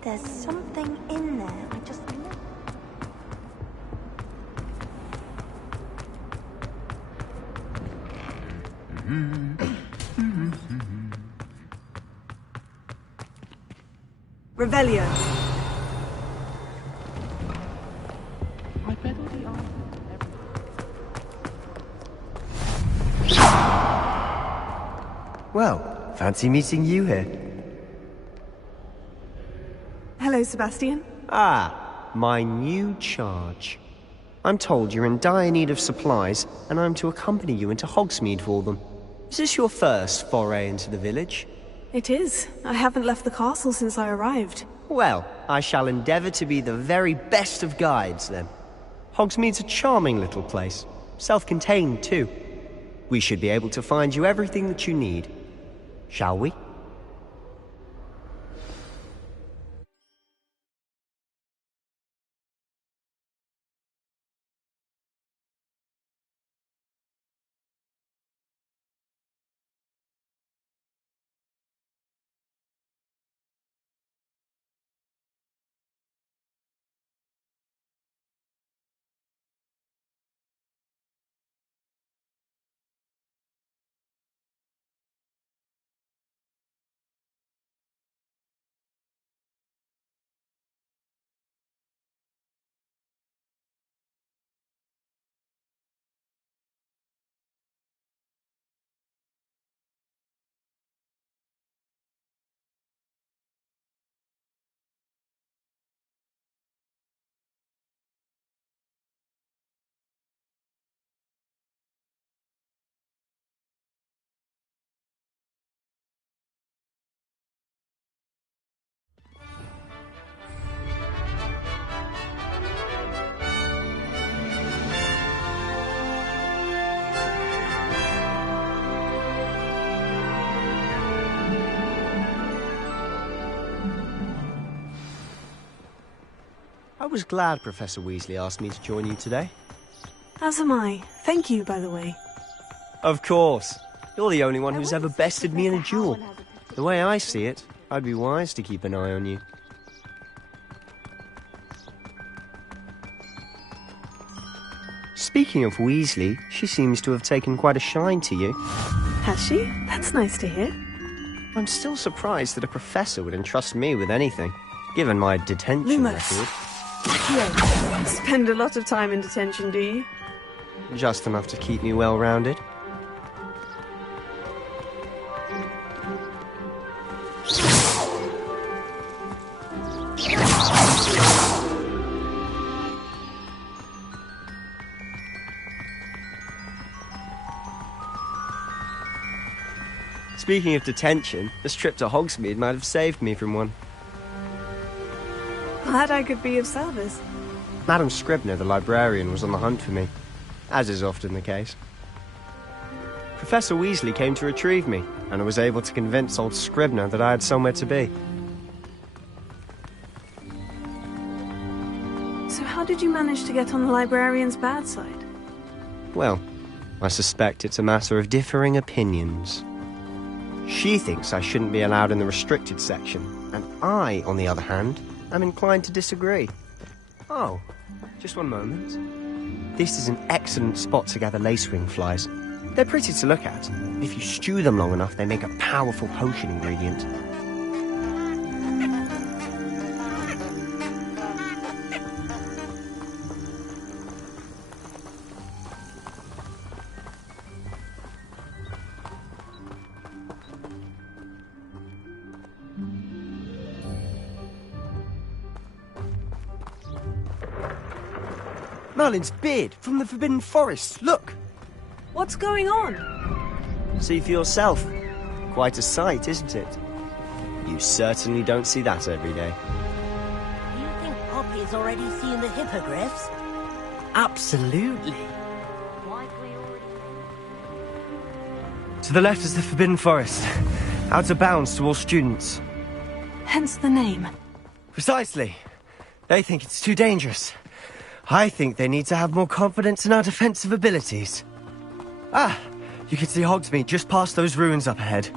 There's something in there. I just... Revelio. Well, fancy meeting you here. Hello, Sebastian. Ah, my new charge. I'm told you're in dire need of supplies, and I'm to accompany you into Hogsmeade for them. Is this your first foray into the village? It is. I haven't left the castle since I arrived. Well, I shall endeavour to be the very best of guides, then. Hogsmeade's a charming little place. Self-contained, too. We should be able to find you everything that you need. Shall we? I was glad Professor Weasley asked me to join you today. As am I. Thank you, by the way. Of course. You're the only one who's ever bested me in a duel. The way I see it, I'd be wise to keep an eye on you. Speaking of Weasley, she seems to have taken quite a shine to you. Has she? That's nice to hear. I'm still surprised that a professor would entrust me with anything, given my detention record. Yeah. Spend a lot of time in detention, do you? Just enough to keep me well-rounded. Speaking of detention, this trip to Hogsmeade might have saved me from one. Glad I could be of service. Madam Scribner, the librarian, was on the hunt for me, as is often the case. Professor Weasley came to retrieve me, and I was able to convince old Scribner that I had somewhere to be. So how did you manage to get on the librarian's bad side? Well, I suspect it's a matter of differing opinions. She thinks I shouldn't be allowed in the restricted section, and I, on the other hand, am inclined to disagree. Oh, just one moment. This is an excellent spot to gather lacewing flies. They're pretty to look at. If you stew them long enough, they make a powerful potion ingredient. Merlin's beard from the Forbidden Forest. Look! What's going on? See for yourself. Quite a sight, isn't it? You certainly don't see that every day. Do you think Poppy's already seen the hippogriffs? Absolutely. To the left is the Forbidden Forest. Out of bounds to all students. Hence the name. Precisely. They think it's too dangerous. I think they need to have more confidence in our defensive abilities. Ah, you can see Hogsmeade just past those ruins up ahead.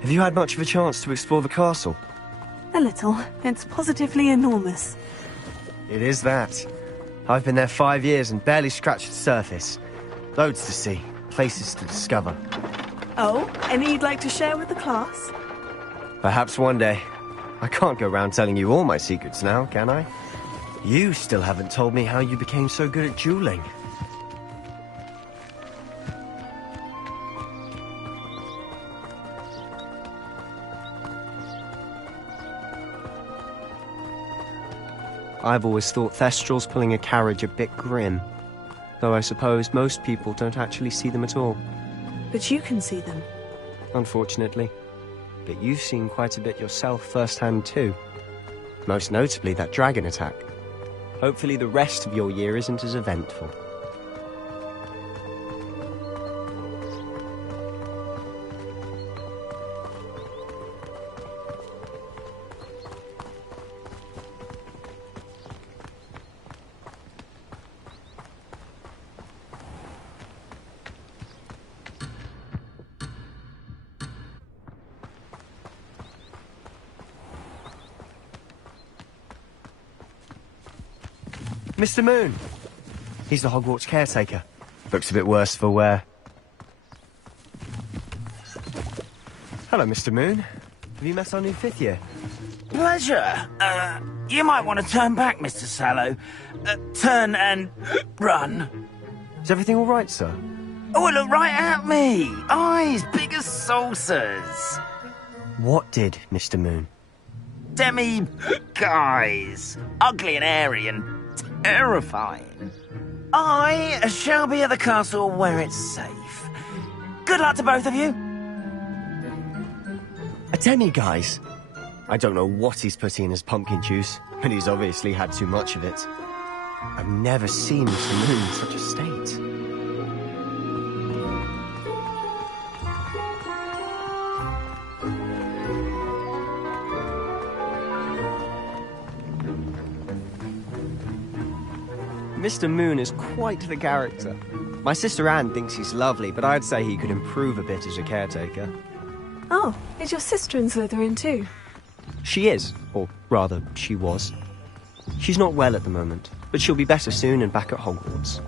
Have you had much of a chance to explore the castle? A little. It's positively enormous. It is that. I've been there 5 years and barely scratched the surface. Loads to see, places to discover. Oh, any you'd like to share with the class? Perhaps one day. I can't go around telling you all my secrets now, can I? You still haven't told me how you became so good at dueling. I've always thought Thestrals pulling a carriage a bit grim. Though I suppose most people don't actually see them at all. But you can see them. Unfortunately. But you've seen quite a bit yourself firsthand too. Most notably that dragon attack. Hopefully the rest of your year isn't as eventful. Mr. Moon. He's the Hogwarts caretaker. Looks a bit worse for wear. Hello, Mr. Moon. Have you met our new 5th year? Pleasure. You might want to turn back, Mr. Sallow. Turn and run. Is everything all right, sir? Oh, look right at me. Eyes big as saucers. What did, Mr. Moon? Guys. Ugly and airy and terrifying. I shall be at the castle where it's safe. Good luck to both of you. A demi-guise? I don't know what he's putting in his pumpkin juice, but he's obviously had too much of it. I've never seen Mr. Moon in such a state. Mr. Moon is quite the character. My sister Anne thinks he's lovely, but I'd say he could improve a bit as a caretaker. Oh, is your sister in Slytherin too? She is, or rather, she was. She's not well at the moment, but she'll be better soon and back at Hogwarts.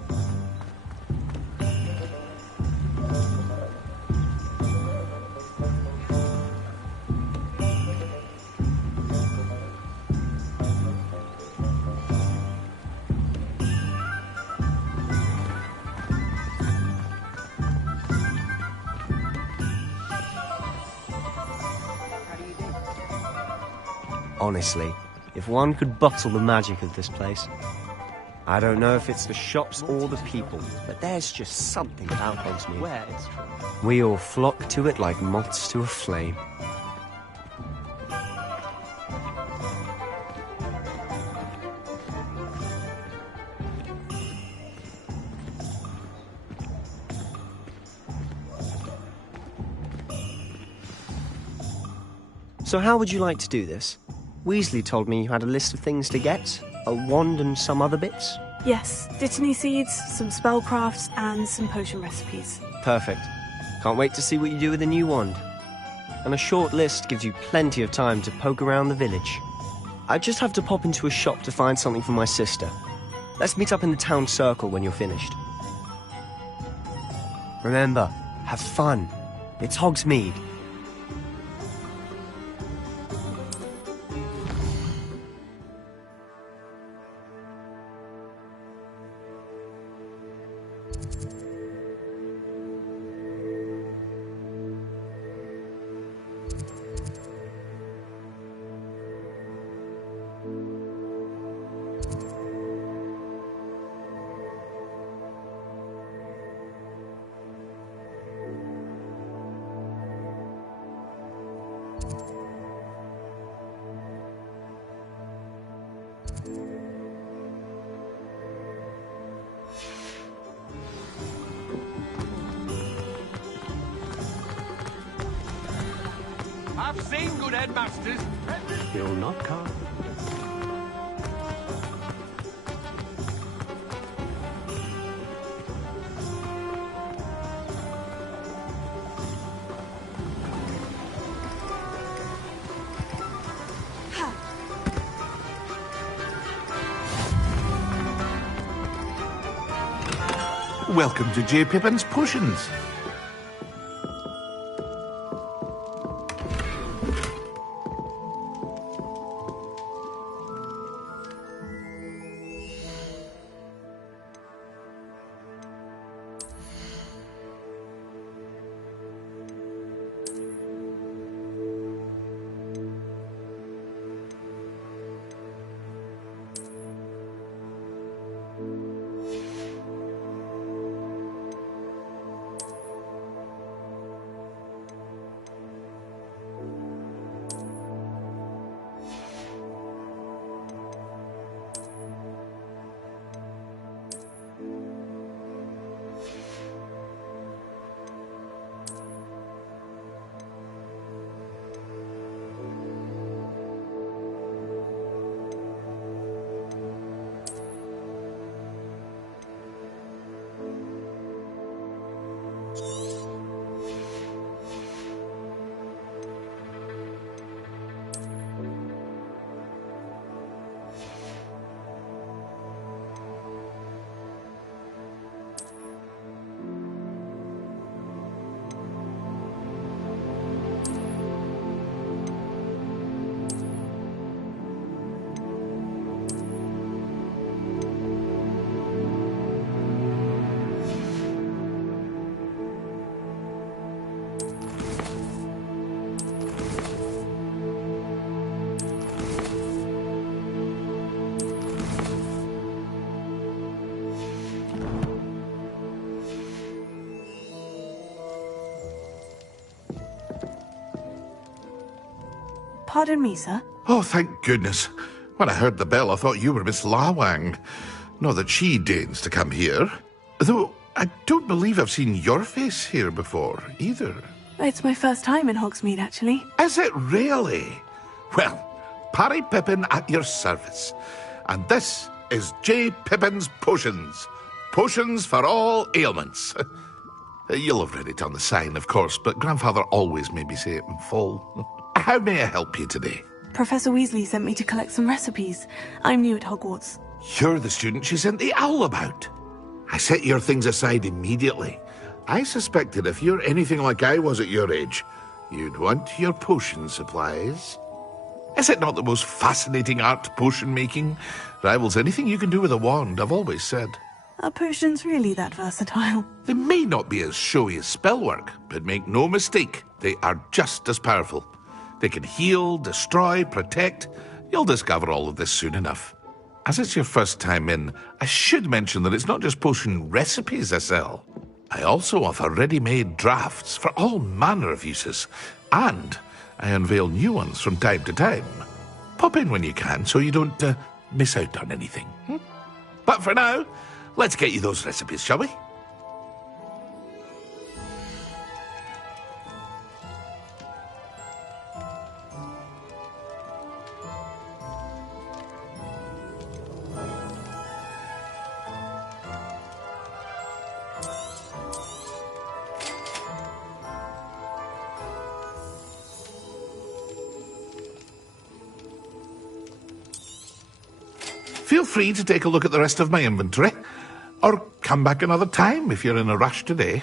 Honestly, if one could bottle the magic of this place. I don't know if it's the shops or the people, but there's just something about Hogsmeade. Where it's true. We all flock to it like moths to a flame. So how would you like to do this? Weasley told me you had a list of things to get, a wand and some other bits. Yes, dittany seeds, some spellcrafts, and some potion recipes. Perfect. Can't wait to see what you do with the new wand. And a short list gives you plenty of time to poke around the village. I just have to pop into a shop to find something for my sister. Let's meet up in the town circle when you're finished. Remember, have fun. It's Hogsmeade. I've seen good headmasters. You'll not come. Welcome to J. Pippin's Potions. Pardon me, sir. Oh, thank goodness. When I heard the bell, I thought you were Miss Lawang. Not that she deigns to come here. Though, I don't believe I've seen your face here before, either. It's my first time in Hogsmeade, actually. Is it really? Well, Parry Pippin at your service. And this is J. Pippin's Potions. Potions for all ailments. You'll have read it on the sign, of course, but Grandfather always made me say it in full. How may I help you today? Professor Weasley sent me to collect some recipes. I'm new at Hogwarts. You're the student she sent the owl about. I set your things aside immediately. I suspected if you're anything like I was at your age, you'd want your potion supplies. Is it not the most fascinating art, potion making? Rivals anything you can do with a wand, I've always said. Are potions really that versatile? They may not be as showy as spellwork, but make no mistake, they are just as powerful. They can heal, destroy, protect. You'll discover all of this soon enough. As it's your first time in, I should mention that it's not just potion recipes I sell. I also offer ready-made drafts for all manner of uses, and I unveil new ones from time to time. Pop in when you can so you don't miss out on anything. But for now, let's get you those recipes, shall we? Feel free to take a look at the rest of my inventory, or come back another time if you're in a rush today.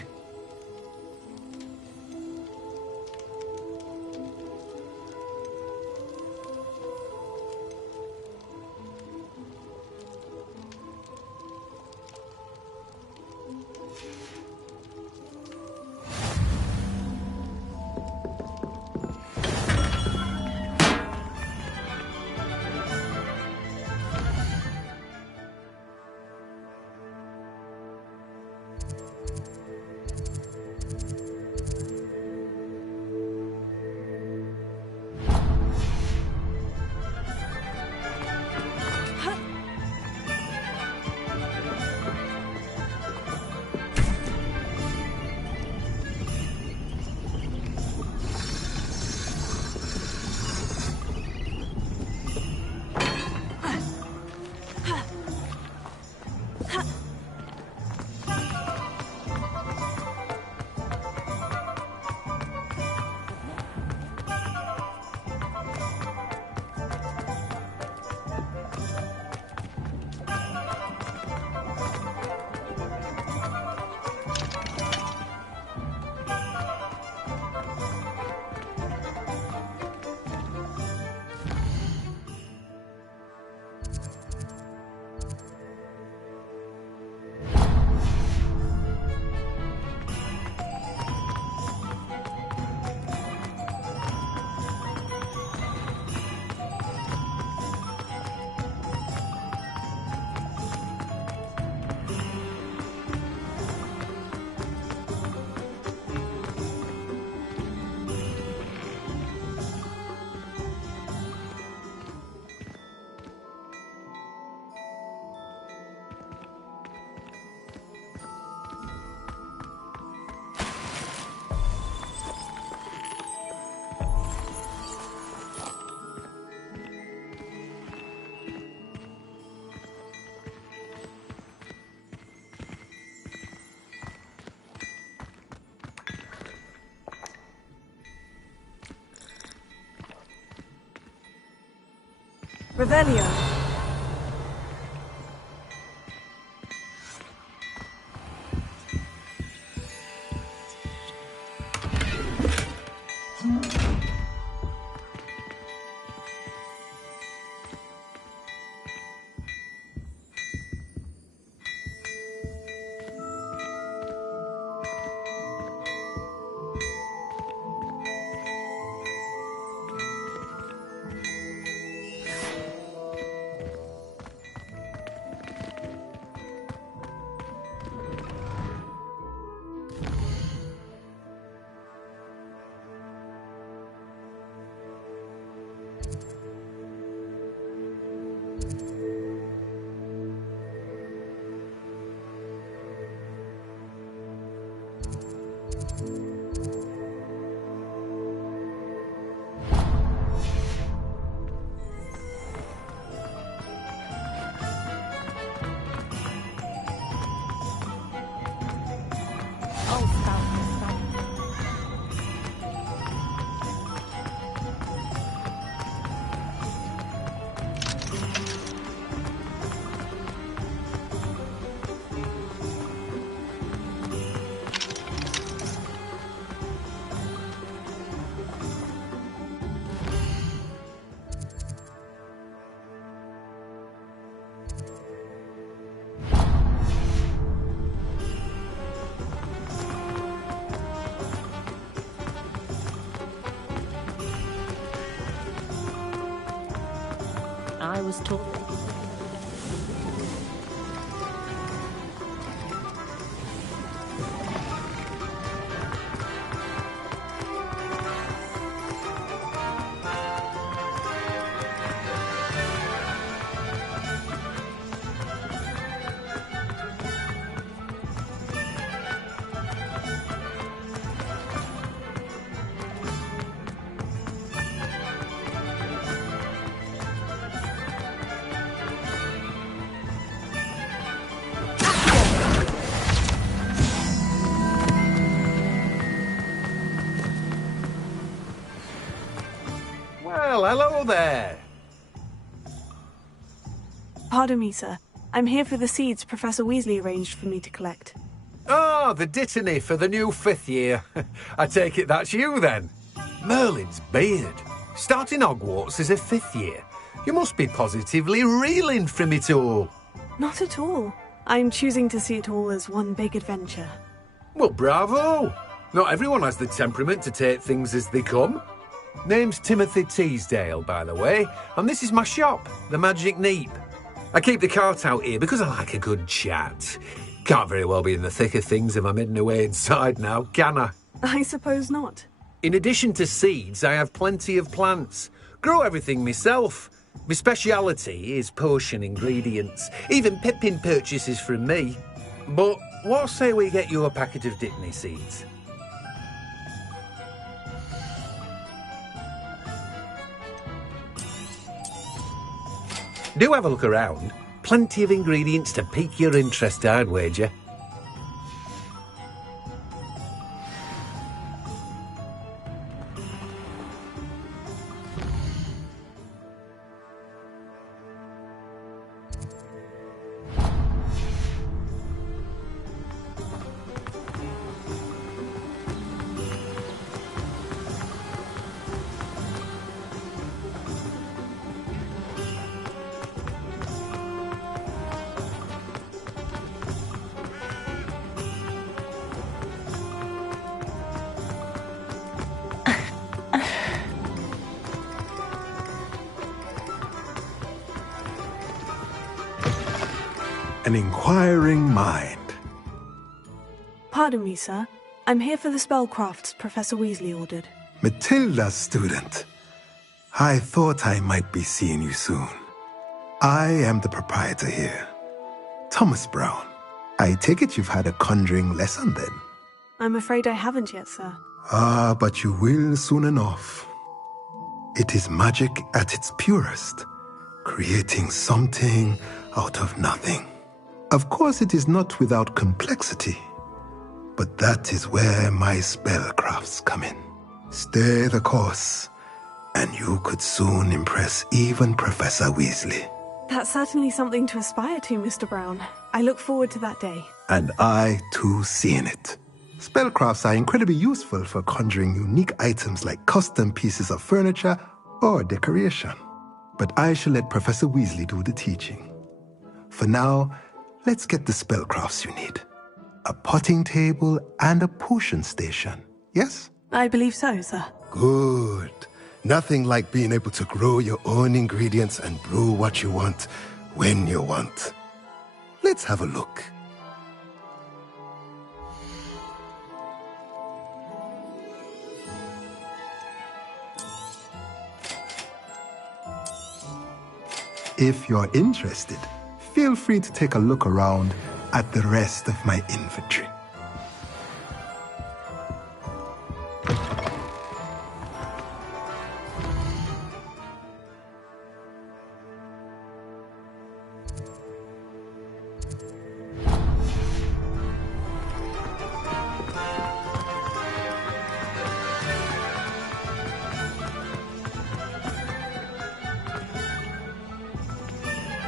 Revelio. I was told. Well, hello there. Pardon me, sir. I'm here for the seeds Professor Weasley arranged for me to collect. Oh, the dittany for the new 5th year. I take it that's you, then. Merlin's beard. Starting Hogwarts as a 5th year. You must be positively reeling from it all. Not at all. I'm choosing to see it all as one big adventure. Well, bravo. Not everyone has the temperament to take things as they come. Name's Timothy Teasdale, by the way, and this is my shop, the Magic Neep. I keep the cart out here because I like a good chat. Can't very well be in the thick of things if I'm hidden away inside now, can I? I suppose not. In addition to seeds, I have plenty of plants. Grow everything myself. My speciality is potion ingredients. Even Pippin purchases from me. But what say we get you a packet of Dittany seeds? Do have a look around. Plenty of ingredients to pique your interest, I'd wager. An inquiring mind. Pardon me, sir. I'm here for the spellcrafts Professor Weasley ordered. Matilda's student. I thought I might be seeing you soon. I am the proprietor here, Thomas Brown. I take it you've had a conjuring lesson then? I'm afraid I haven't yet, sir. Ah, but you will soon enough. It is magic at its purest, creating something out of nothing. Of course, it is not without complexity, but that is where my spellcrafts come in. Stay the course, and you could soon impress even Professor Weasley. That's certainly something to aspire to, Mr. Brown. I look forward to that day. And I, too, seeing it. Spellcrafts are incredibly useful for conjuring unique items like custom pieces of furniture or decoration. But I shall let Professor Weasley do the teaching. For now, let's get the spellcrafts you need. A potting table and a potion station, yes? I believe so, sir. Good. Nothing like being able to grow your own ingredients and brew what you want when you want. Let's have a look. If you're interested, feel free to take a look around at the rest of my inventory.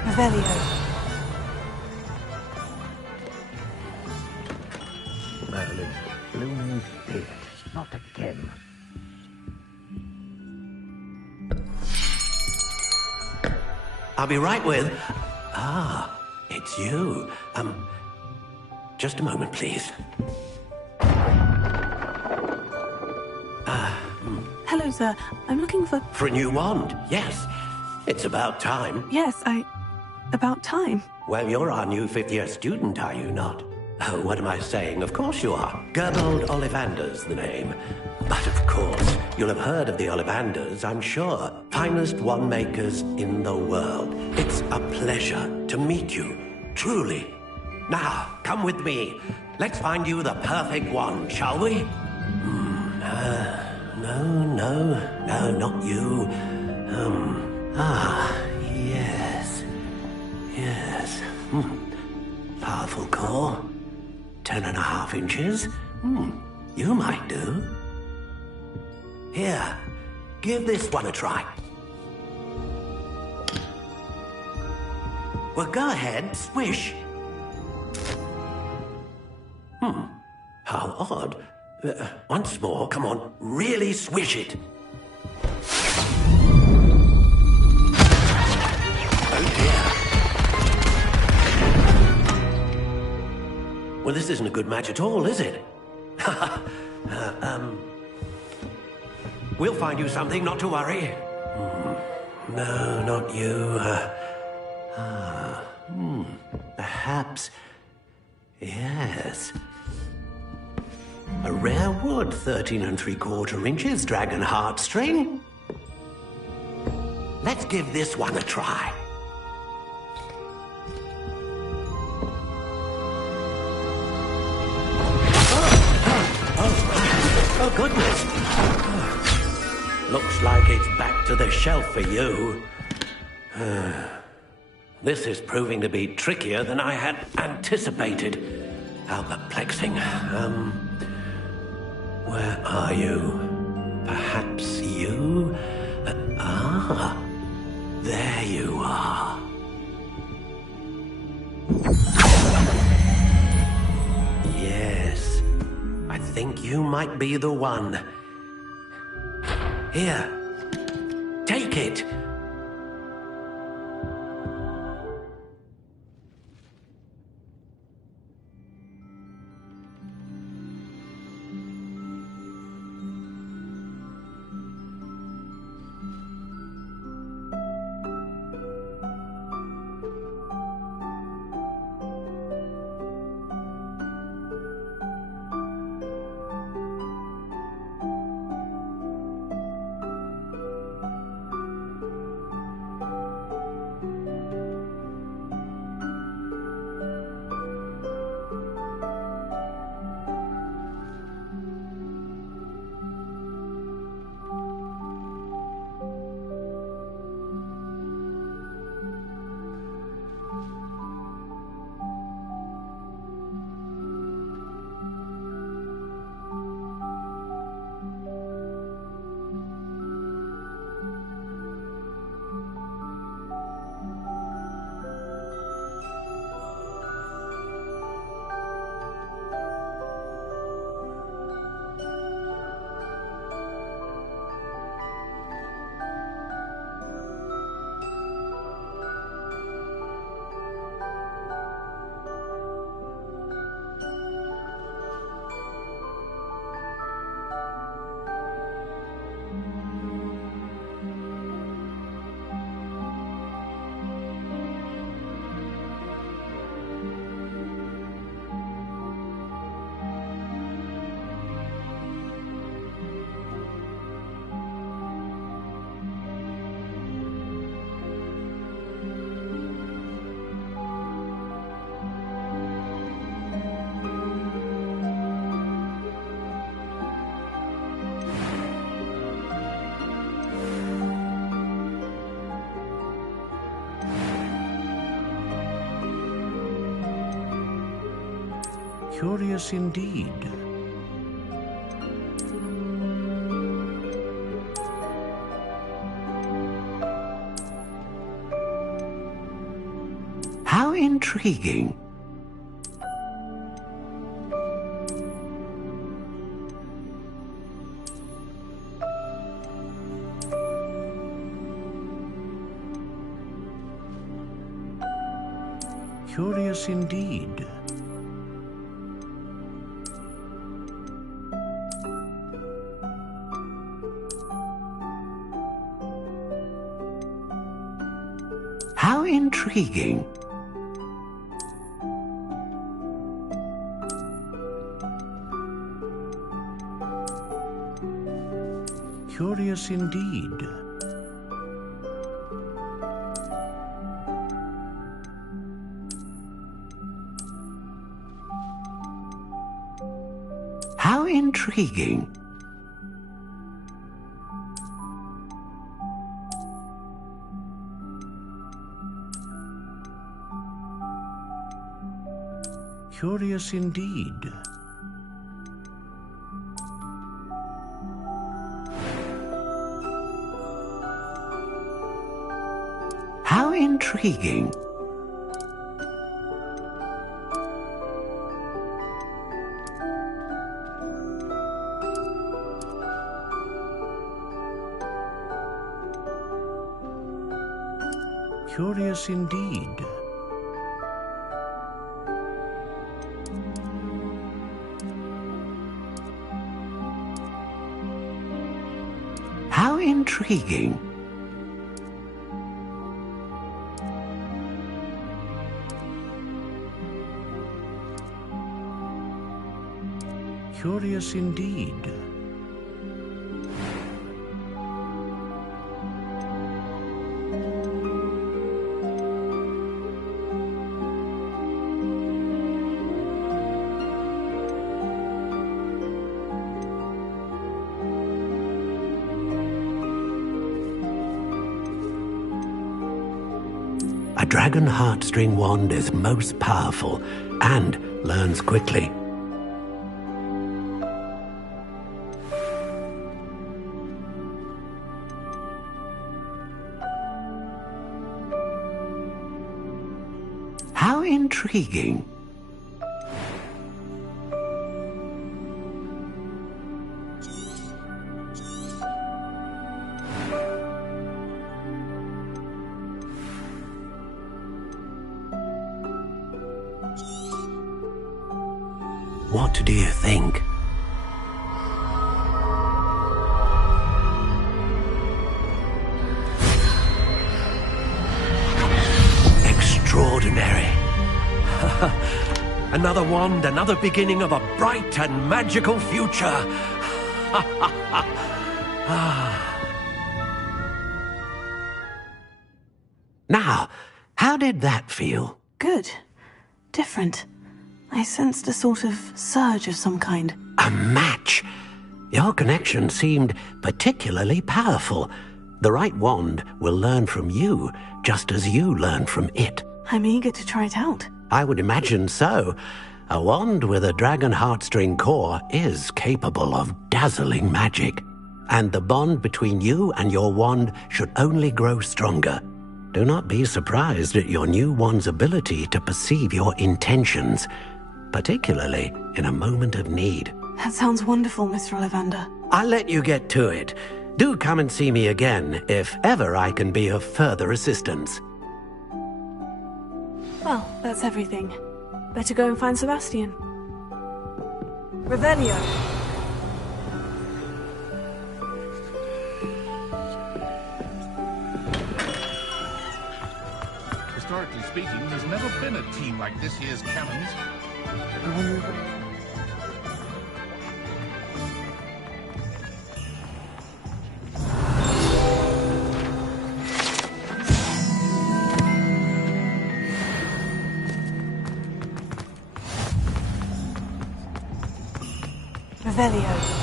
Revelio. Merlin, blooming fish, not again. I'll be right with... Ah, it's you. Just a moment, please. Hello, sir. I'm looking for... For a new wand, yes. It's about time. Yes, about time. Well, you're our new fifth-year student, are you not? Oh, what am I saying? Of course you are. Gerbold Ollivander's the name. But of course, you'll have heard of the Ollivanders, I'm sure. Finest wand makers in the world. It's a pleasure to meet you, truly. Now, come with me. Let's find you the perfect wand, shall we? No, not you. Yes. Powerful core. 10.5 inches. You might do. Here, give this one a try. Well, go ahead, swish. How odd. Once more, come on, really swish it. Oh dear. Well, this isn't a good match at all, is it? We'll find you something, not to worry. No, not you. Perhaps... Yes. A rare wood, 13 3/4 inches, dragon heartstring. Let's give this one a try. Oh, goodness. Looks like it's back to the shelf for you. This is proving to be trickier than I had anticipated. How perplexing. Where are you? Perhaps you? There you are. Yes, I think you might be the one. Here, take it. Curious indeed. How intriguing. Curious indeed. How intriguing. Curious indeed. How intriguing. Curious indeed. How intriguing. Curious indeed. How intriguing. Curious indeed. A dragon heartstring wand is most powerful and learns quickly. How intriguing. What do you think? Extraordinary. Another wand, another beginning of a bright and magical future. Now, how did that feel? Good. Different. I sensed a sort of surge of some kind. A match? Your connection seemed particularly powerful. The right wand will learn from you, just as you learn from it. I'm eager to try it out. I would imagine so. A wand with a dragon heartstring core is capable of dazzling magic. And the bond between you and your wand should only grow stronger. Do not be surprised at your new wand's ability to perceive your intentions, particularly in a moment of need. That sounds wonderful, Mr. Ollivander. I'll let you get to it. Do come and see me again if ever I can be of further assistance. Well, that's everything. Better go and find Sebastian. Revelio. Historically speaking, there's never been a team like this year's Cannons. Revelio.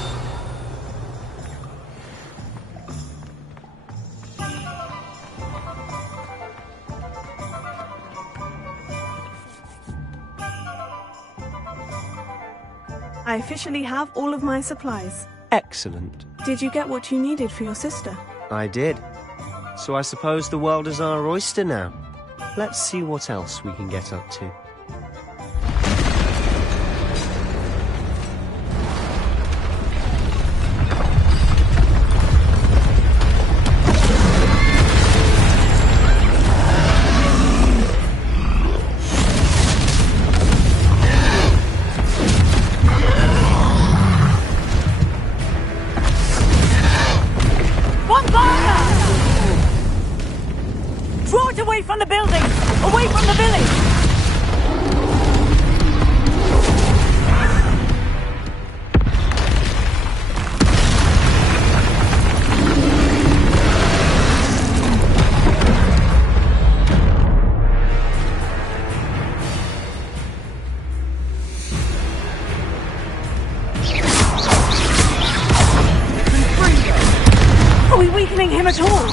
I officially have all of my supplies. Excellent. Did you get what you needed for your sister? I did. So I suppose the world is our oyster now. Let's see what else we can get up to. Draw it away from the building! Away from the village! Are we weakening him at all?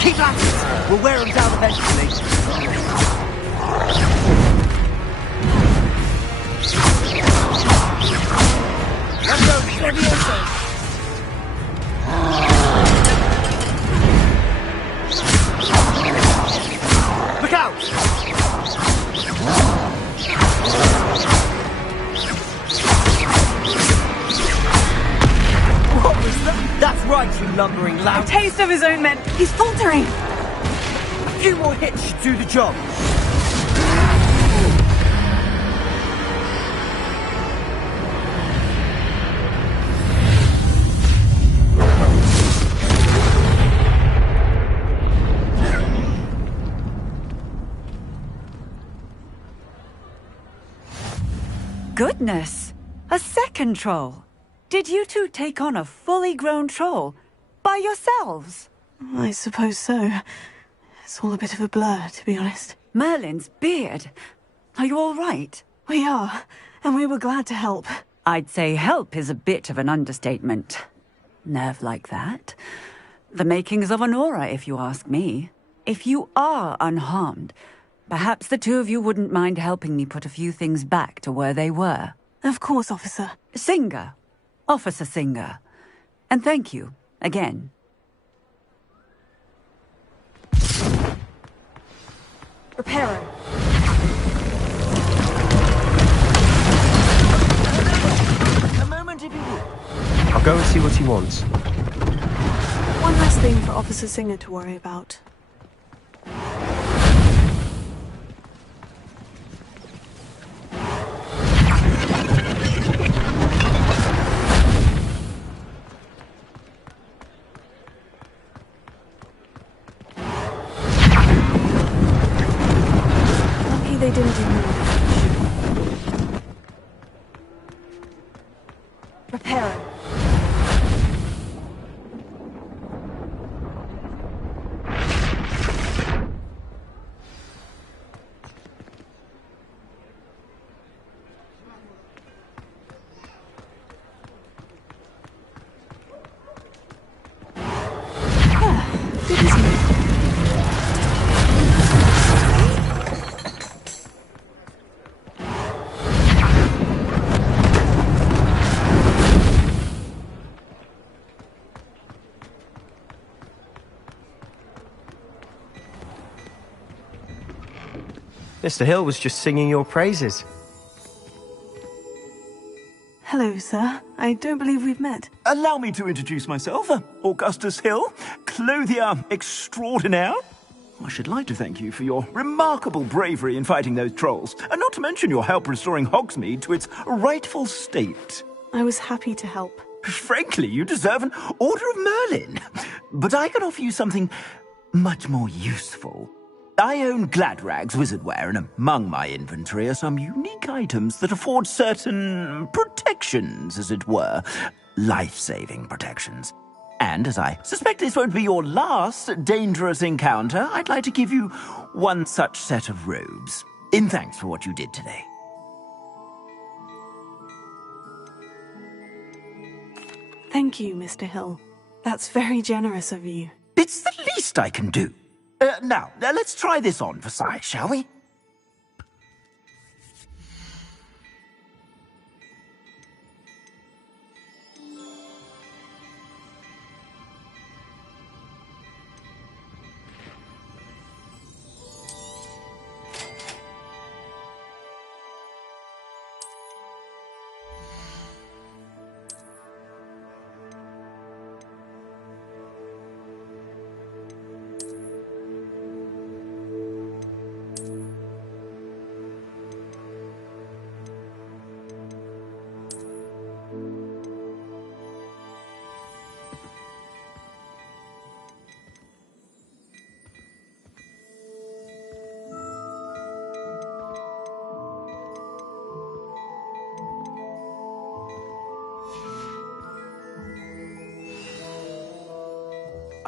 Keep at it! We'll wear him down eventually. Let's go, Levioso! Look out! What was that? That's right, you lumbering lout. A taste of his own men. He's faltering. A few more hits should do the job. Goodness! A second troll. Did you two take on a fully grown troll? By yourselves? I suppose so. It's all a bit of a blur, to be honest. Merlin's beard. Are you all right? We are, and we were glad to help. I'd say help is a bit of an understatement. Nerve like that. The makings of an aura, if you ask me. If you are unharmed, perhaps the two of you wouldn't mind helping me put a few things back to where they were. Of course, officer. Singer. Officer Singer. And thank you, again. Repairer. A moment if you would. I'll go and see what he wants. One less thing for Officer Singer to worry about. They didn't do more damage. Repairer. Good, isn't it? Mr. Hill was just singing your praises. Hello, sir. I don't believe we've met. Allow me to introduce myself. Augustus Hill, clothier extraordinaire. I should like to thank you for your remarkable bravery in fighting those trolls, and not to mention your help restoring Hogsmeade to its rightful state. I was happy to help. Frankly, you deserve an Order of Merlin. But I can offer you something much more useful. I own Gladrag's wizardware, and among my inventory are some unique items that afford certain protections, as it were. Life-saving protections. And as I suspect this won't be your last dangerous encounter, I'd like to give you one such set of robes, in thanks for what you did today. Thank you, Mr. Hill. That's very generous of you. It's the least I can do. Now, let's try this on for size, shall we?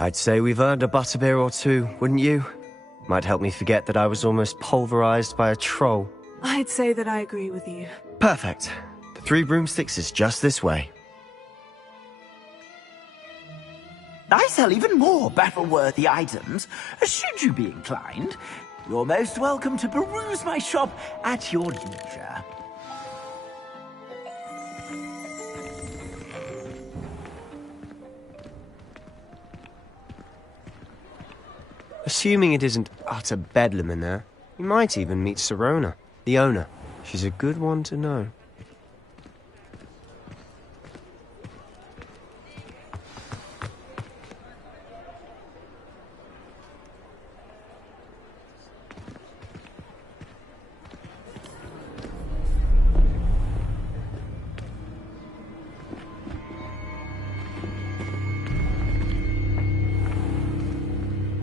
I'd say we've earned a butterbeer or two, wouldn't you? Might help me forget that I was almost pulverized by a troll. I'd say that I agree with you. Perfect. The Three Broomsticks is just this way. I sell even more battle-worthy items. Should you be inclined, you're most welcome to peruse my shop at your leisure. Assuming it isn't utter bedlam in there, you might even meet Sirona, the owner. She's a good one to know.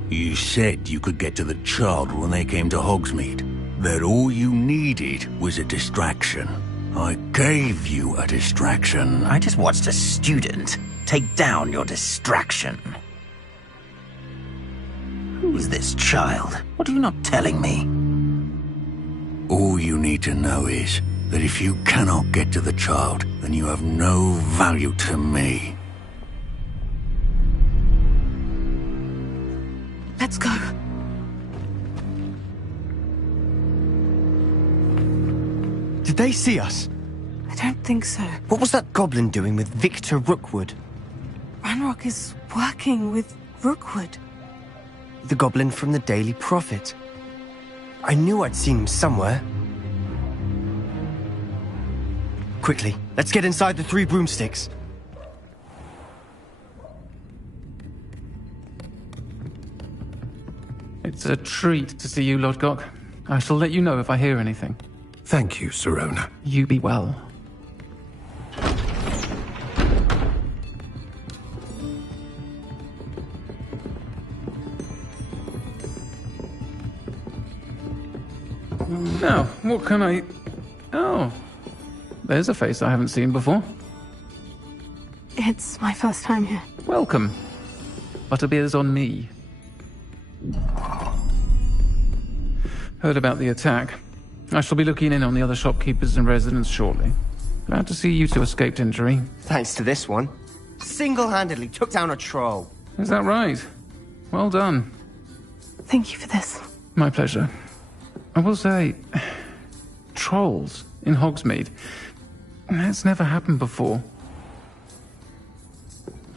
You said you could get to the child when they came to Hogsmeade. That all you needed was a distraction. I gave you a distraction. I just watched a student take down your distraction. Who's this child? What are you not telling me? All you need to know is that if you cannot get to the child, then you have no value to me. Let's go. Did they see us? I don't think so. What was that goblin doing with Victor Rookwood? Ranrock is working with Rookwood. The goblin from the Daily Prophet. I knew I'd seen him somewhere. Quickly, let's get inside the Three Broomsticks. It's a treat to see you, Lodgok. I shall let you know if I hear anything. Thank you, Sirona. You be well. Now, what can I... Oh, there's a face I haven't seen before. It's my first time here. Welcome. Butterbeer's on me. Heard about the attack. I shall be looking in on the other shopkeepers and residents shortly. Glad to see you two escaped injury. Thanks to this one. Single-handedly took down a troll. Is that right? Well done. Thank you for this. My pleasure. I will say, trolls in Hogsmeade. That's never happened before.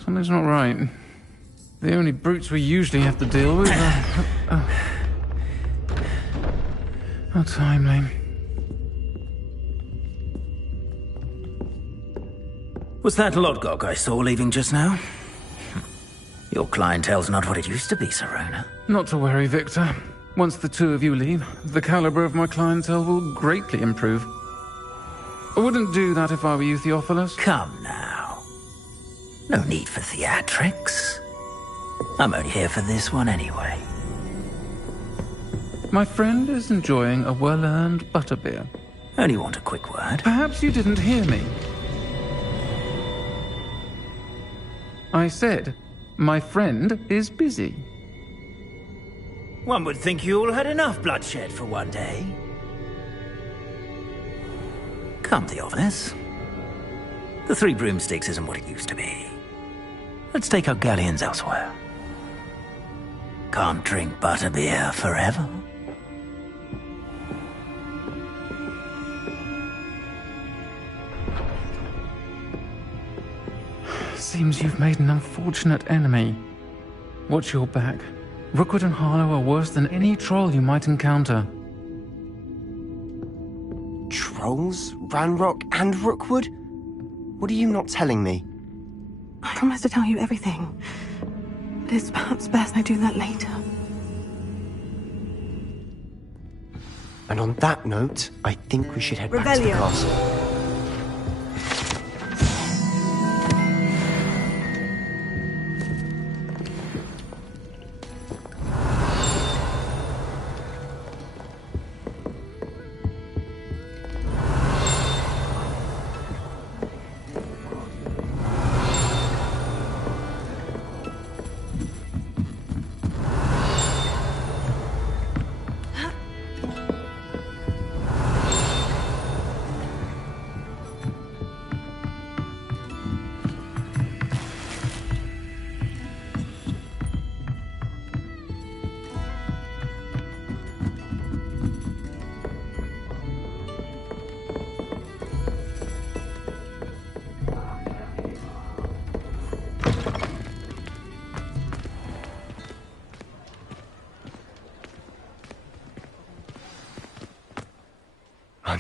Something's not right. The only brutes we usually have to deal with are... How timely. Was that Lodgok I saw leaving just now? Your clientele's not what it used to be, Sirona. Not to worry, Victor. Once the two of you leave, the caliber of my clientele will greatly improve. I wouldn't do that if I were you, Theophilus. Come now. No need for theatrics. I'm only here for this one anyway. My friend is enjoying a well-earned butterbeer. Only want a quick word. Perhaps you didn't hear me. I said, my friend is busy. One would think you all had enough bloodshed for one day. Come, Theophilus. The Three Broomsticks isn't what it used to be. Let's take our galleons elsewhere. Can't drink butterbeer forever. Seems you've made an unfortunate enemy. Watch your back. Rookwood and Harlow are worse than any troll you might encounter. Trolls? Ranrock and Rookwood? What are you not telling me? I promised to tell you everything. But it's perhaps best I do that later. And on that note, I think we should head back to the castle.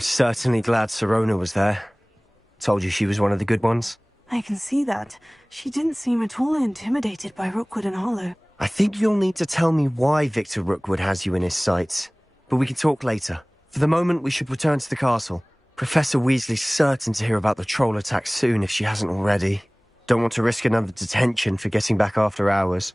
I'm certainly glad Sirona was there. Told you she was one of the good ones. I can see that. She didn't seem at all intimidated by Rookwood and Hollow. I think you'll need to tell me why Victor Rookwood has you in his sights. But we can talk later. For the moment, we should return to the castle. Professor Weasley's certain to hear about the troll attack soon if she hasn't already. Don't want to risk another detention for getting back after hours.